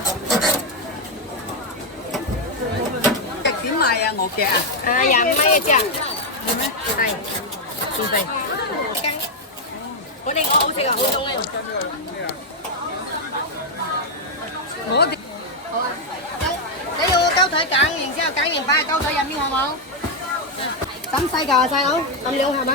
隻點賣啊？我嘅啊？25蚊一隻。係咩？係。免費。嗰啲我好食啊，好凍啊。我哋好啊。你要膠袋揀，然之後揀完擺喺膠袋入面好冇？咁細嚿啊，細佬，咁料係嘛？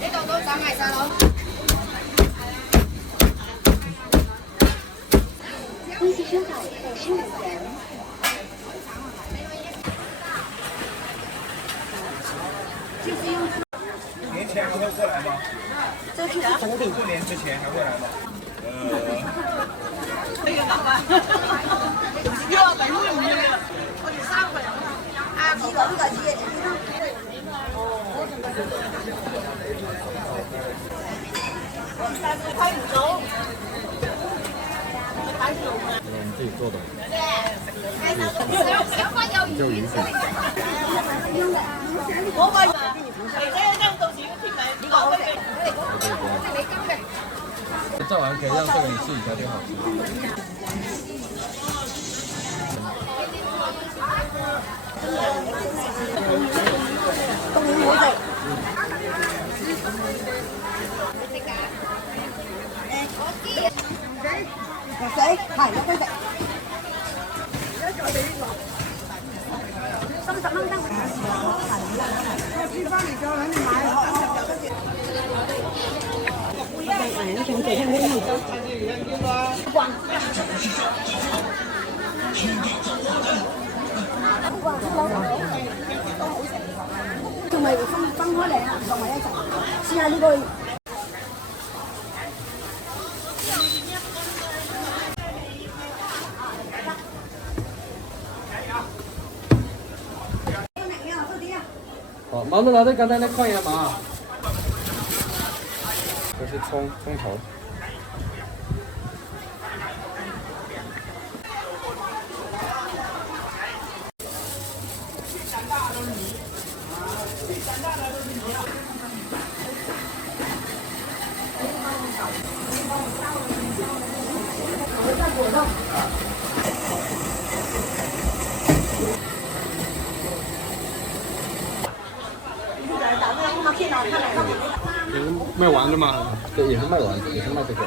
呢度都想賣細佬。微信收款65元。年前还会过来吗？这是过年之前还会来吗？呢個諗啊，呢個咪好容易啊！我哋3個人啊，呢個呢個知嘅，但係睇唔到，睇唔到。我们自己做的。就允许。我咪而且跟到時貼嚟，呢個好食。照完可以让这个你试一下就好吃。凍好食。唔使，係有得食。30蚊得。我知翻嚟再揾你買。仲咪分開嚟啊，同埋一齊試下呢個。好，忙着拿着刚才那矿盐麻。这是葱头。卖完的吗？对，也是卖完，也是卖这个。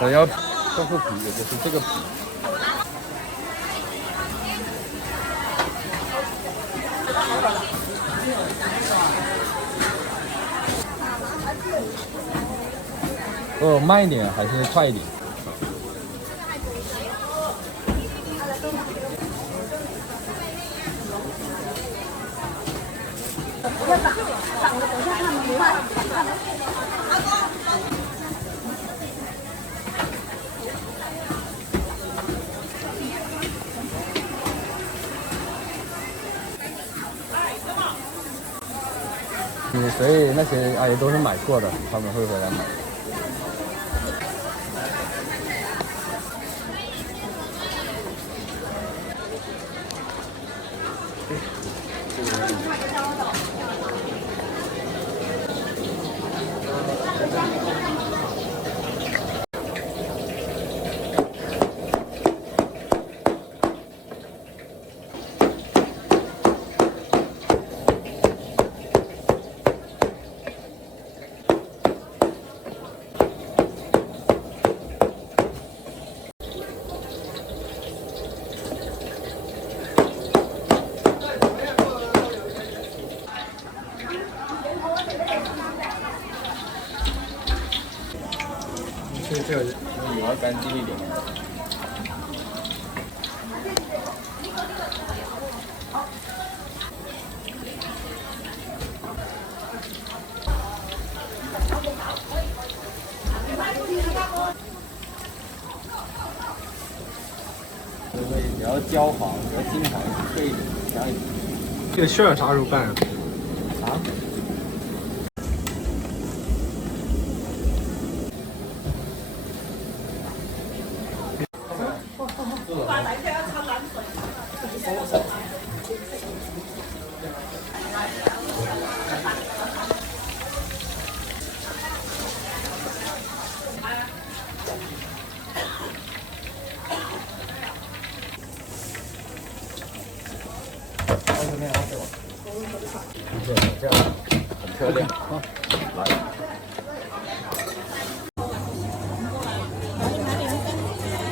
我要豆腐皮，也就是这个皮。慢一点还是快一点？所以那些阿姨都是买过的，他们会回来买。这个鱼要干净一点。你要焦黄，你要金黄脆一点，香一点。这个馅儿啥时候拌啊？啊？这样很漂亮啊！来，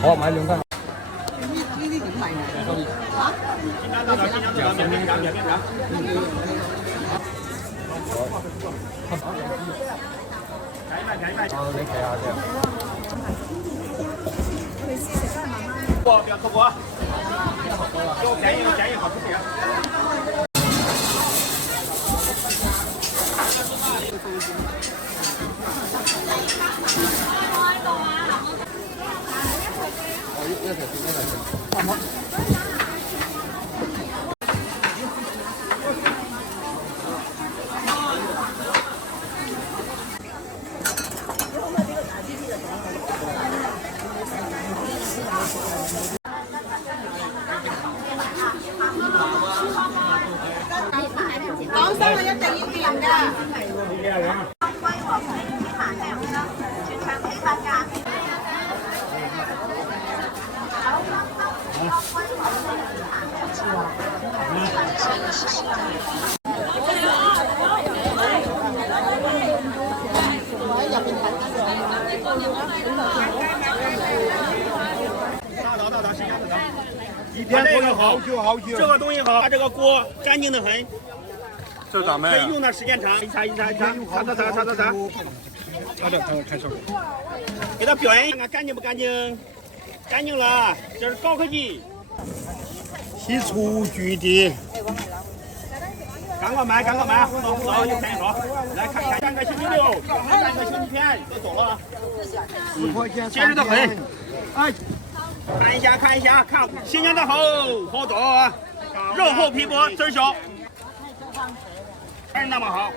好買兩斤。呢啲點賣啊？你睇下先。不要错过，给我便宜好吃点。講真，我一定要掂㗎。一天这个好，这个东西好，它这个锅干净的很，这咋卖啊？可以用的时间长。一擦，擦，看效果。给它表演看看干净不干净？干净了，这是高科技，洗厨具的。赶快买，红枣有便宜少。来看看，下个星期六，下个星期天都走了。节日的很，哎。看一下，看新鲜的好多，肉厚皮薄，籽小，还是那么好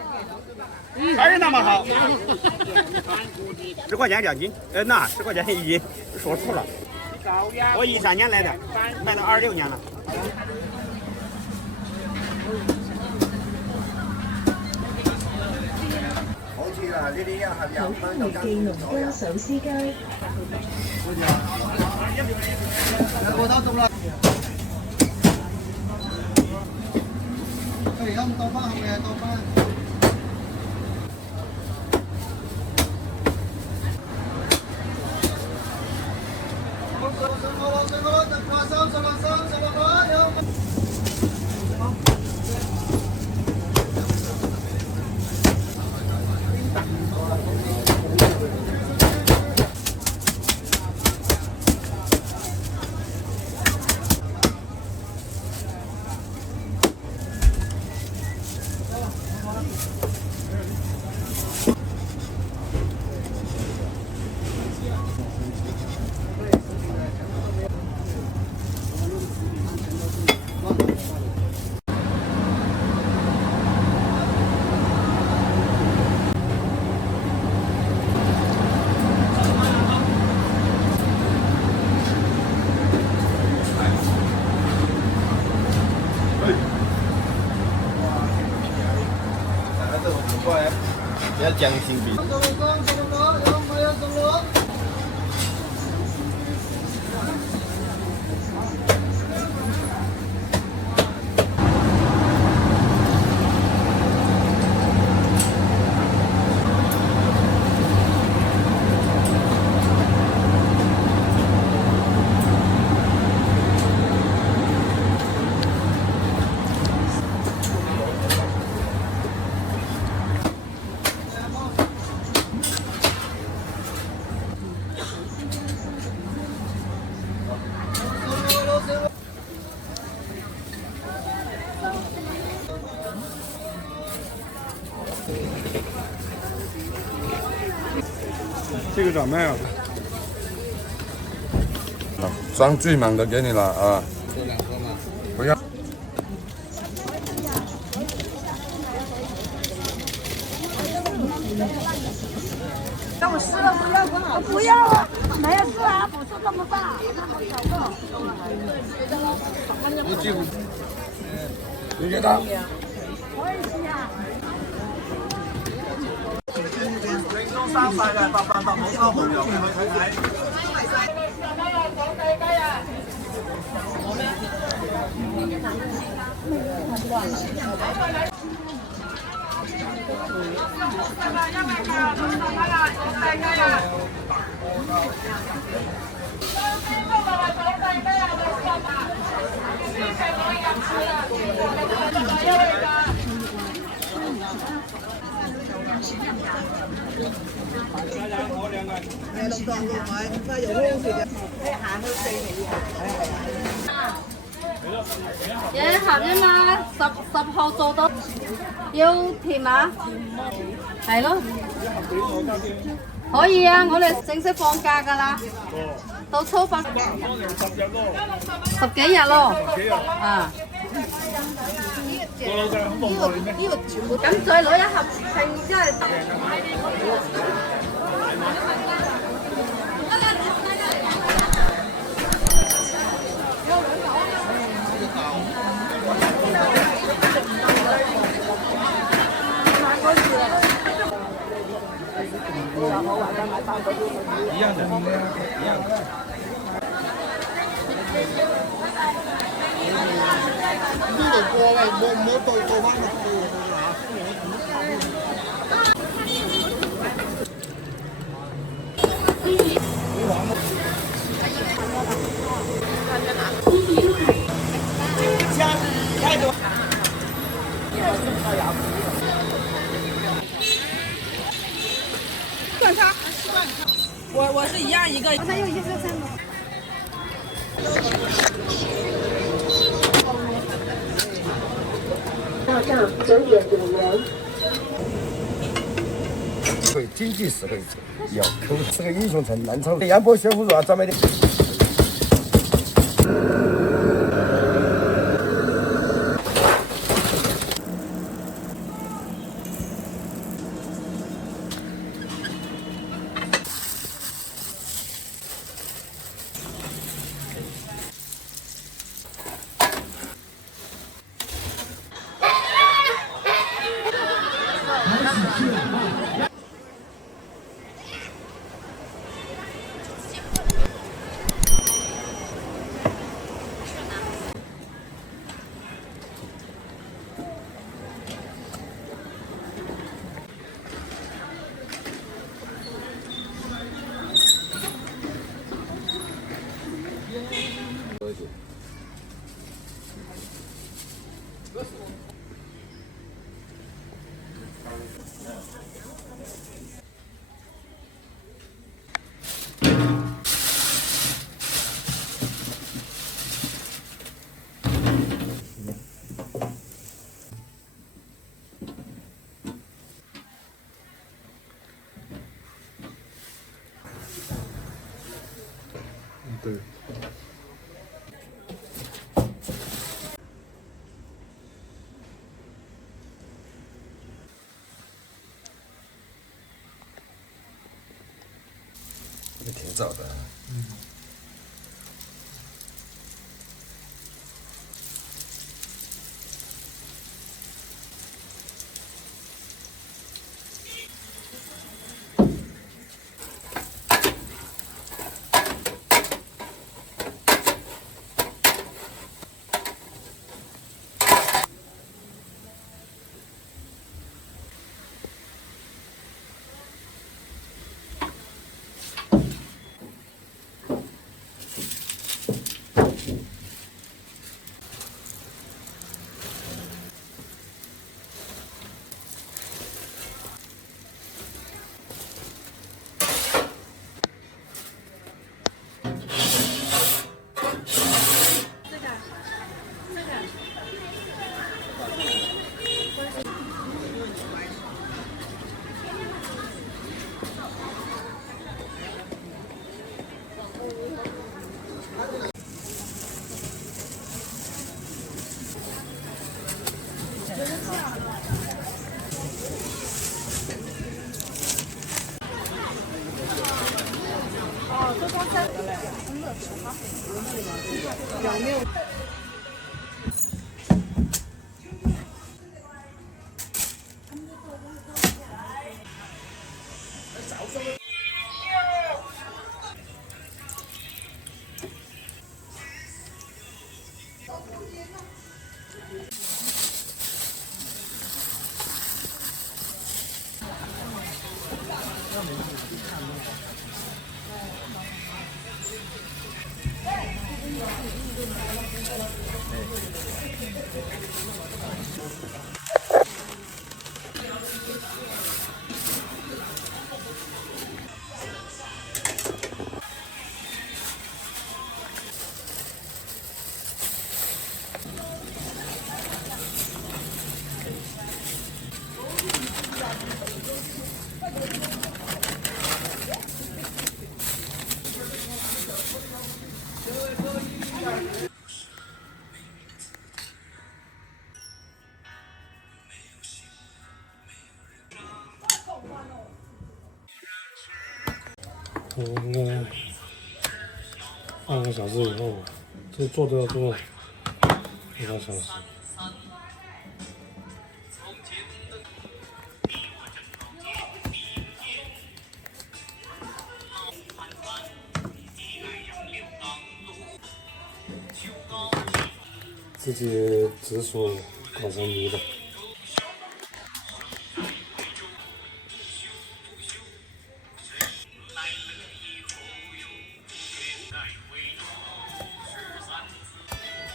，10块钱2斤，那10块钱1斤，说错了，我13年来的，卖到26年了。土番記農歌手司機。過多咗啦。而家唔倒翻後嘅，倒翻。过来，要将心比。这个咋卖啊？装最满的给你了啊！这2个嘛。不要。让我吃了不要多少？不要啊，没有事啊，不是这么大，那么小个。你给他。我也是呀。正宗生晒嘅，白冇收冇油嘅，去睇睇。嘢鹹啫嘛，10號做到，要甜啊，係咯，可以啊，我哋正式放假㗎啦，到初810幾日咯，啊。咁再攞1盒剩，即係。一样的，一样的。呢度過嚟，冇倒翻落去我是一样一个。到账9.5元。会经济实惠，要口是个英雄城南昌杨波小虎肉啊，专卖店。对。也挺早的。我应该半个小时以后，这做都要做1个小时。自己直属搞成泥的。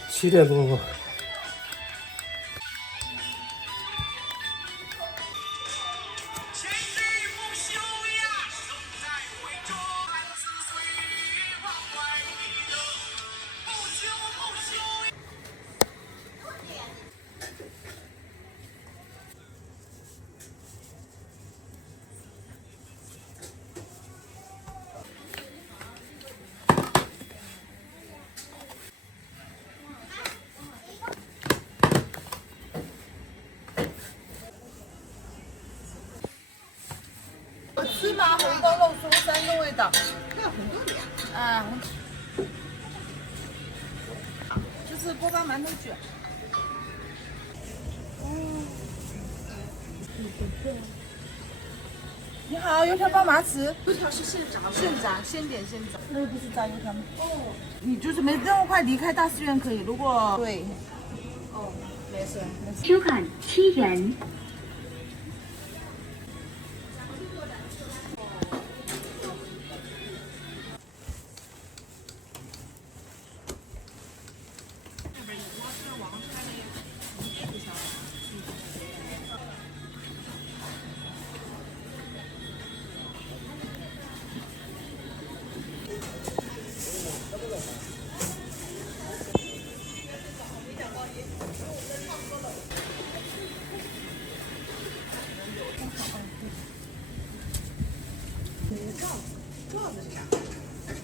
7点多吧。芝麻红豆肉松3个味道，还有红豆的呀？啊，就是锅巴馒头卷。你好，油条爆麻糍。油条是现炸吗？现炸，现点现炸。那个不是炸油条吗？哦。你就是没那么快离开大寺院可以，如果对。哦，没事没事。收款7元。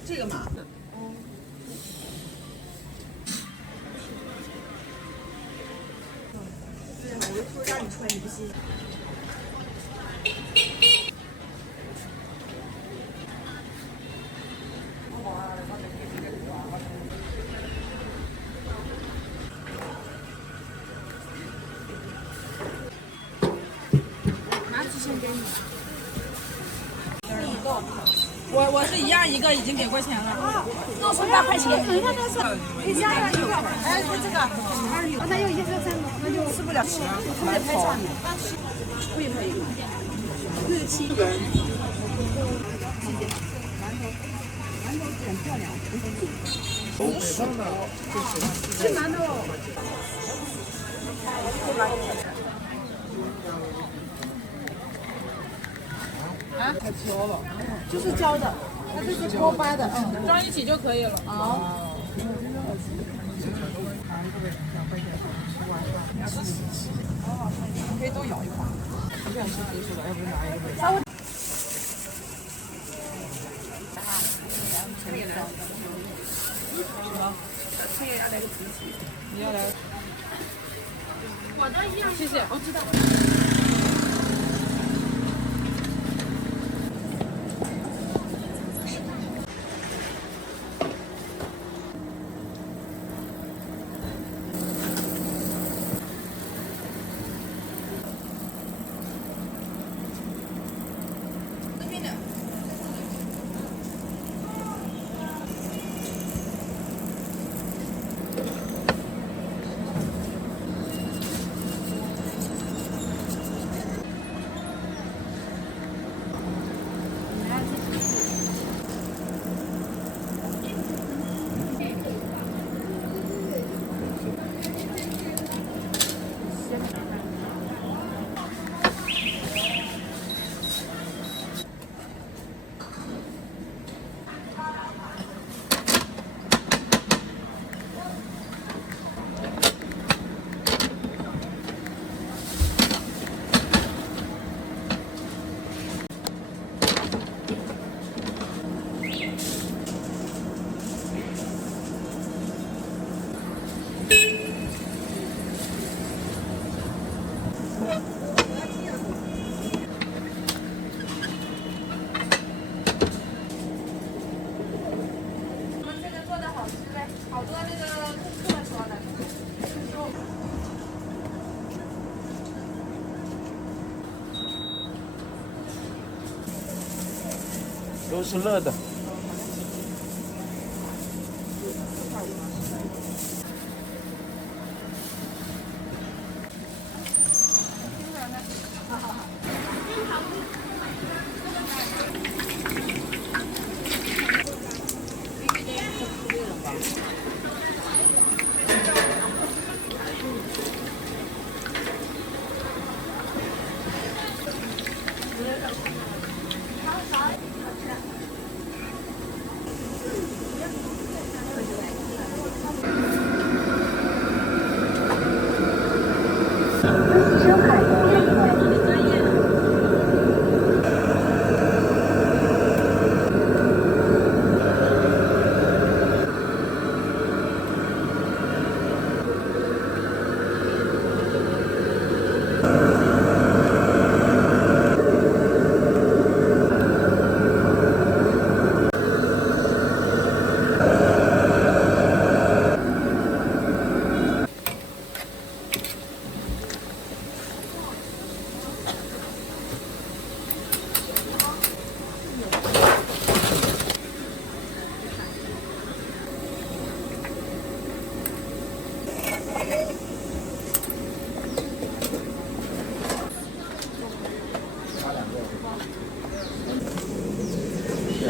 这个嘛。对，我就说让你出来，你不信。麻糍先给你。我是1样一个，已经给过钱了。肉松8块钱。一家人一个。哎，就这个。刚才有一些3个，那就吃不了吃，还得拍照呢。可以可以。67元。谢谢。馒头很漂亮。吃馒头。啊，太挑了，就是焦的，它这是锅巴的，装一起就可以了。哦。可以都咬一把，不想吃黑薯的，要不拿一个。稍微。什么？这个要来个橘子，你要来？我的一样。谢谢，我知道。都是热的。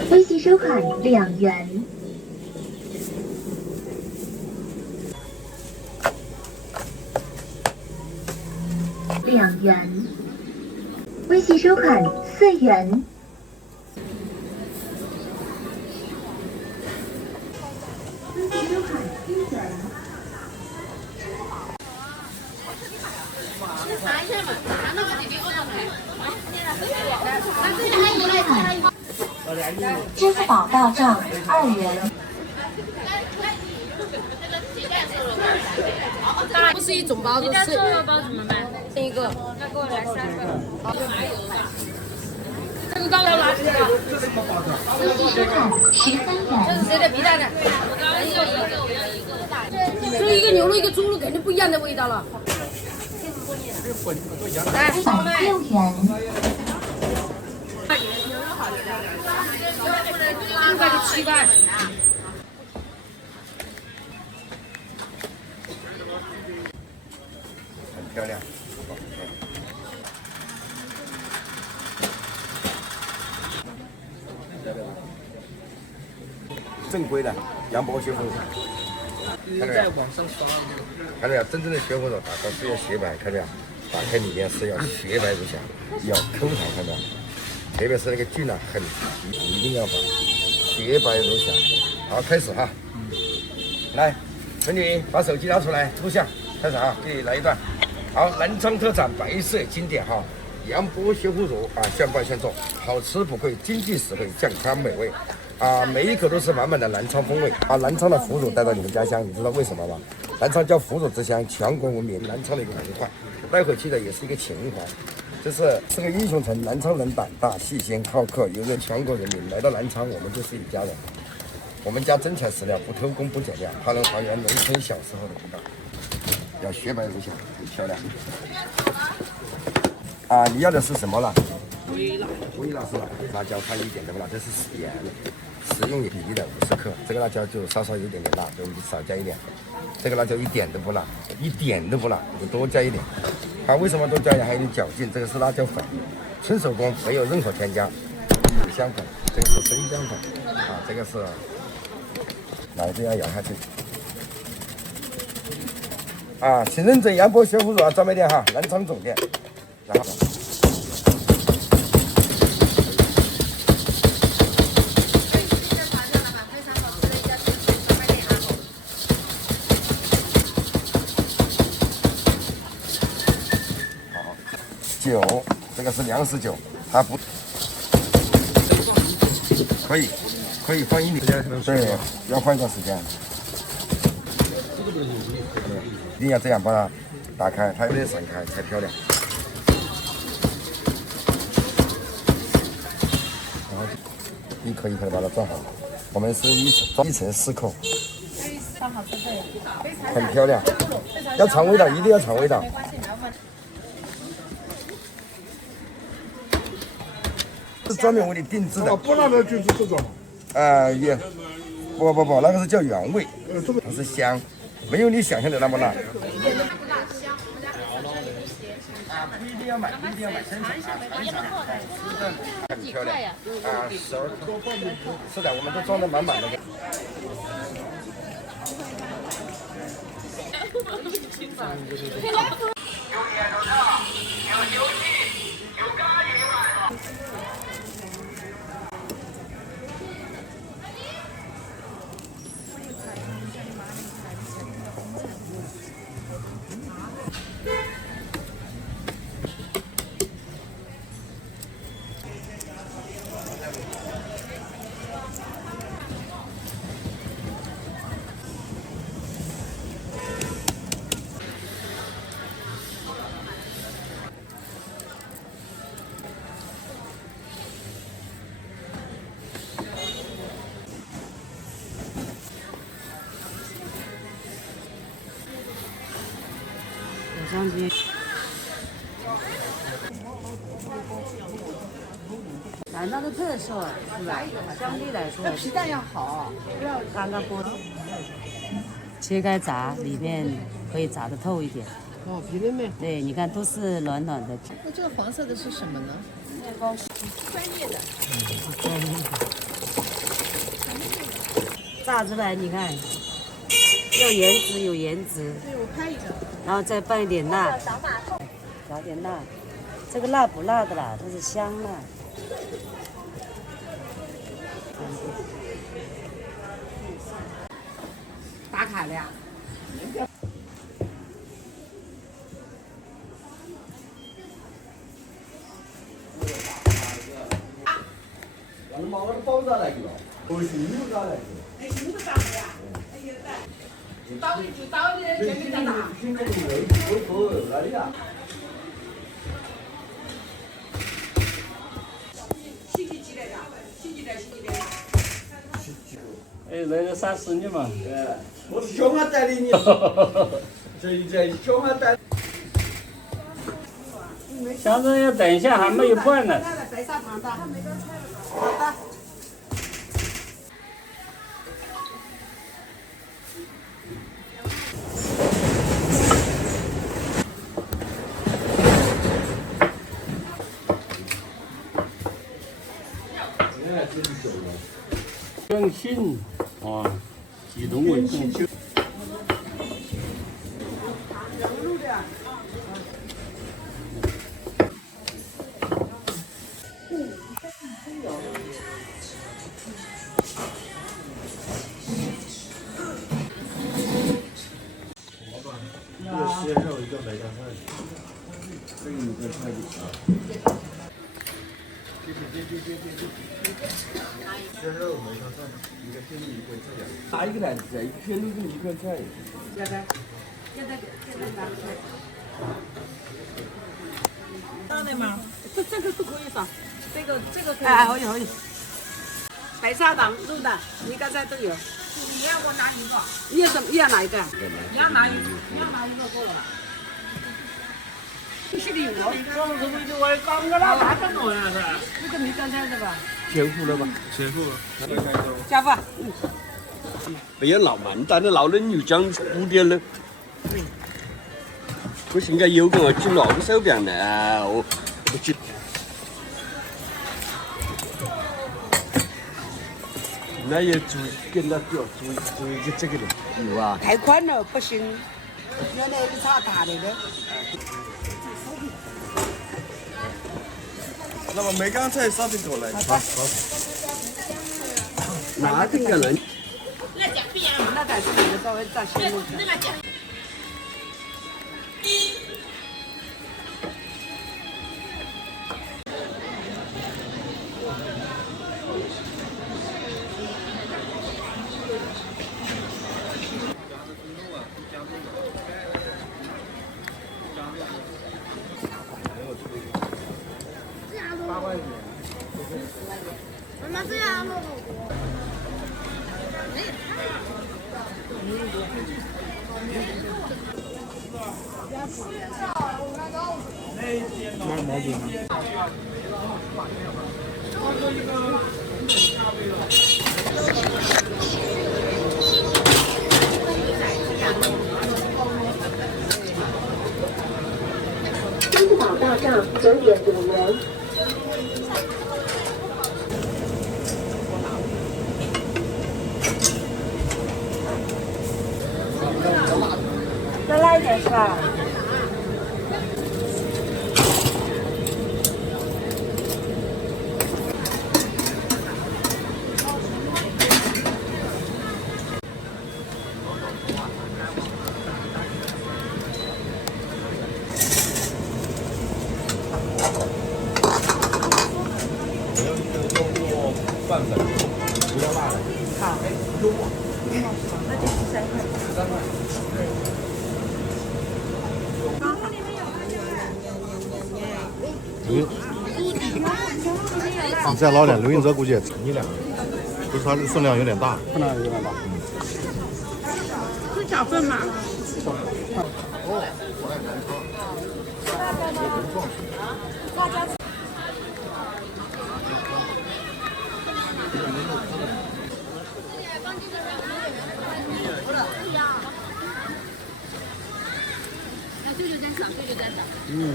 微信收款2元。2元。微信收款4元。微信收款1元。查一下嘛，查那个几个呢？支付宝到账2元。不是一种包子，是包怎么卖？一个，那给我来3个。这个高了，微信收款13元。这是谁的皮蛋呢？这一个牛肉一个猪肉肯定不一样的味道了。来6元。6块就7块。很漂亮。正规的杨博学佛手，看到没有？看到没有？真正的学佛手打开是要雪白，看到没有？打开里面是要雪白如霞，要抠它，看到没有？特别是那个菌啊，很皮，一定要把雪白如霞。好，开始哈。来，美女把手机拿出来录像，开始啊，给你来一段。好，南昌特产白色经典哈，杨博学佛乳啊，现拌现做，好吃不贵，经济实惠，健康美味。啊，每一口都是满满的南昌风味。把南昌的腐乳带到你们家乡，你知道为什么吗？南昌叫腐乳之乡，全国闻名，南昌的一个文化，带回去的也是一个情怀。是个英雄城，南昌人胆大、细心、好客，有着全国人民来到南昌，我们就是一家人。我们家真材实料，不偷工不减料，它能还原农村小时候的味道，要雪白如霞，很漂亮。啊，你要的是什么辣？微辣是吧？辣椒看一点都不辣，这是盐，食用比例的50克。这个辣椒就稍稍有点辣，所以你少加一点。这个辣椒一点都不辣，一点都不辣，你多加一点。它为什么多加一点？还有点嚼劲。这个是辣椒粉，纯手工，没有任何添加。五香粉，这个是生姜粉，啊，这个是，来这样摇下去。啊，请认准杨博学腐乳啊专卖店哈，南昌总店。然后。酒，这个是粮食酒，它不可以放1年，对，要放一段时间。一定要这样把它打开，它有点散开才漂亮。然后一颗一颗的把它装好，我们是一层4口，很漂亮。要尝味道，一定要尝味道。是专门为你定制的。不那个就是这种。也，不，那个是叫原味，它是香，没有你想象的那么辣。不一定要买，生产，很漂亮。是的，我们都装得满满的。相机。南昌的特色是吧？相对来说，皮蛋要好，不要刚刚剥。切开炸，里面可以炸得透一点。哦，皮里面。对，你看都是软软的。那这个黄色的是什么呢？面包。专业的。炸出来，你看，有颜值。对，我拍一张。然后再拌一点辣，撒点辣。这个辣不辣的啦，它是香辣。打卡了呀？我妈妈包咋来的？我是牛咋来的？哎，牛咋的呀？哎呀，刀的前面在哪？哪里啊？哎，来了30年嘛。我是小马带的你。这小马带。想着要等一下，还没有拌呢。白砂糖的。好的。更新啊，启动稳定。一个鲜肉，一个梅干菜。这个你再菜底啊。鲜肉梅干菜，一个鲜肉一个菜。拿一个来，一个鲜肉跟一个菜。现在拿出来。上的吗？这个都可以放，这个可以。哎，可以。白砂糖肉的，一个菜都有。你要我拿一个？你要哪一个？你要拿一个够了吧？必须得有。上次不就我刚个那啥正好呀是？这个梅干菜是吧？全付了吧？全付了。加饭。不要闹慢，但是闹了你就讲5点了。我现在有个进闹的手边呢，哦，不进。那也注意跟他表注意这个的，有啊。太宽了不行，原来是差大的。那么梅干菜烧饼过来。好。哪个人？那才是你的稍微炸鲜肉。妈这样吗？2毛钱。支付宝到账9点5元。再来一点是吧？拌粉，不要辣的。好，那就13块。13块。你再捞点，刘云泽估计也你两个，不是他这分量有点大。分量有点大。是小份吗？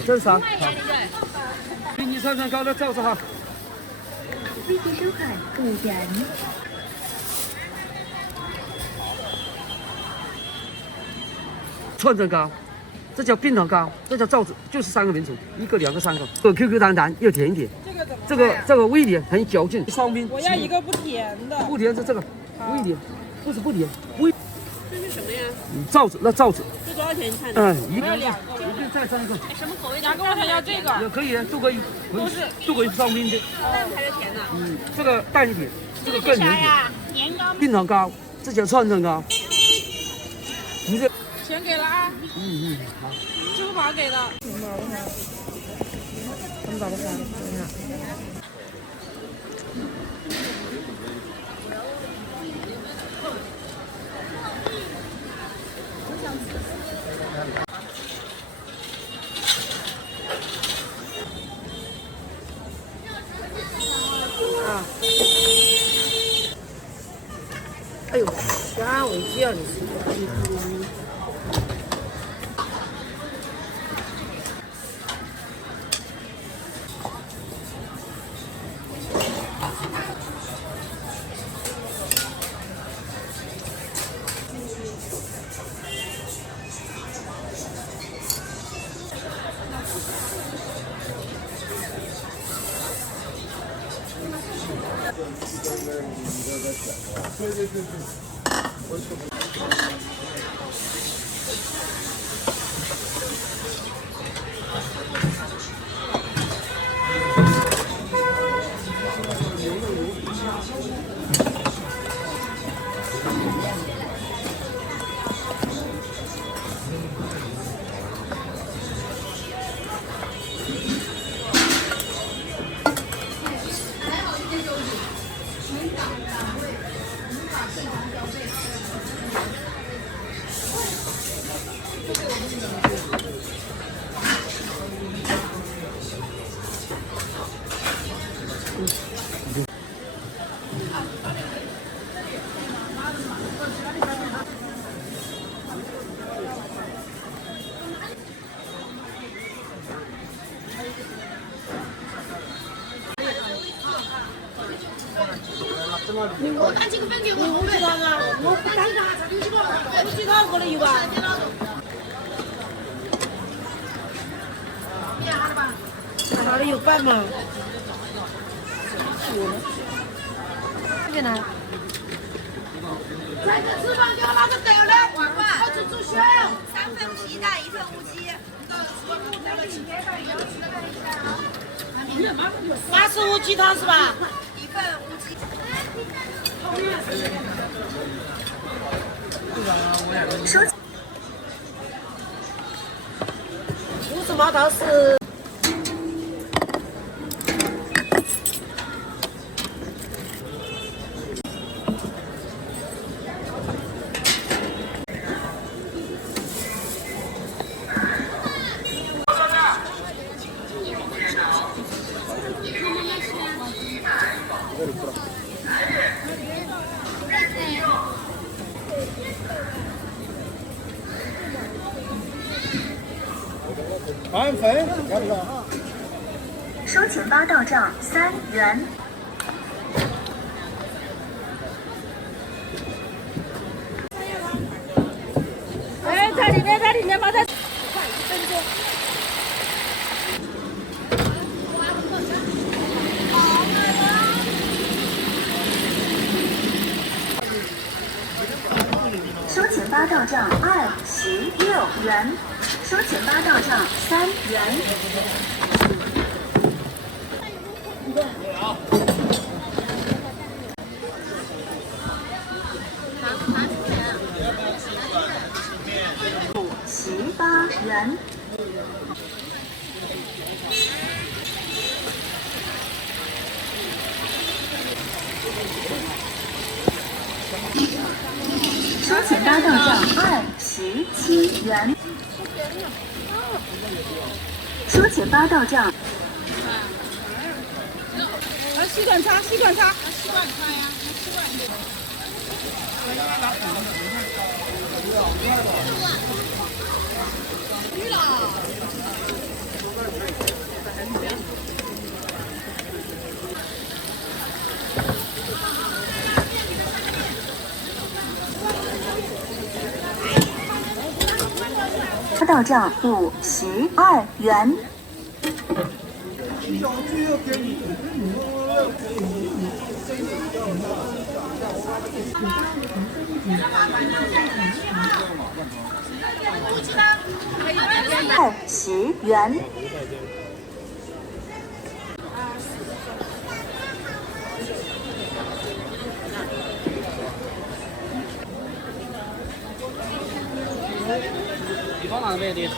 正常。给你串串糕的罩子哈。谢谢收款，个人。串串糕，这叫冰糖糕，这叫罩子，就是3个民族，1个、2个、3个，这个 QQ 弹弹又甜一点。这个微甜，很嚼劲。双冰。我要一个不甜的。不甜是这个，微甜，不是不甜，微。这是什么呀？罩子，那罩子。这多少钱？你看。一个。还有2个。一个再3个。什么口味？2个我想要这个。也可以，都可以。都可以双冰的。淡还是甜的？这个淡一点，这个更甜一点。年糕。冰糖糕，这叫串串糕。你这。钱给了啊。好。支付宝给的。哎呦，吓我一跳！你是。我拿几个粉给我，我不知道啊，我不干啥，这几个我几个过来一碗。哪里有饭吗？这个呢？快点吃饭，给我拿个袋来，我去煮血。3份皮蛋，1份乌鸡。 85鸡汤是吧？1份乌鸡。50毛汤是。满分，要不要？收钱包到账3元。哎，在里面，把它。收钱包到账26元，收钱包到账3元。58元。收钱包到账27元。收钱包到账。吸管擦，吸管擦。到账52元。20元。你放哪个位置？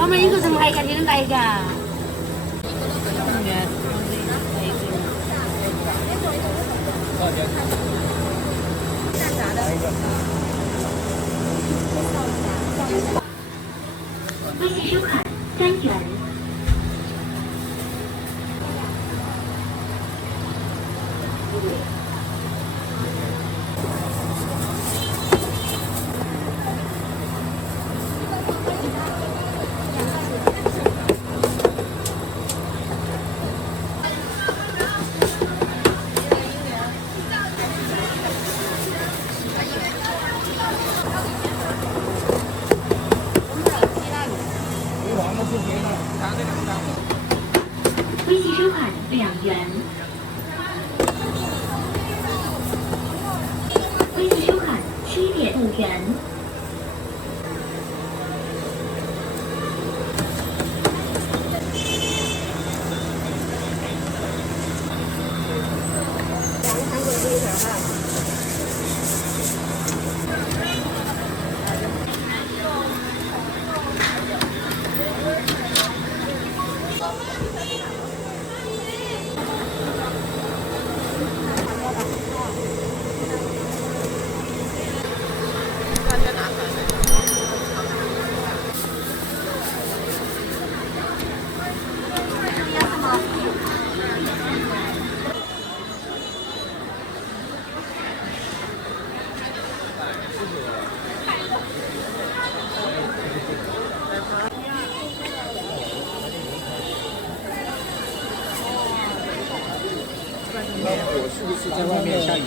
我们一个人来个，你能来个？微信收款3元。微信收款2元。微信收款7.5元。我是不是在外面下雨？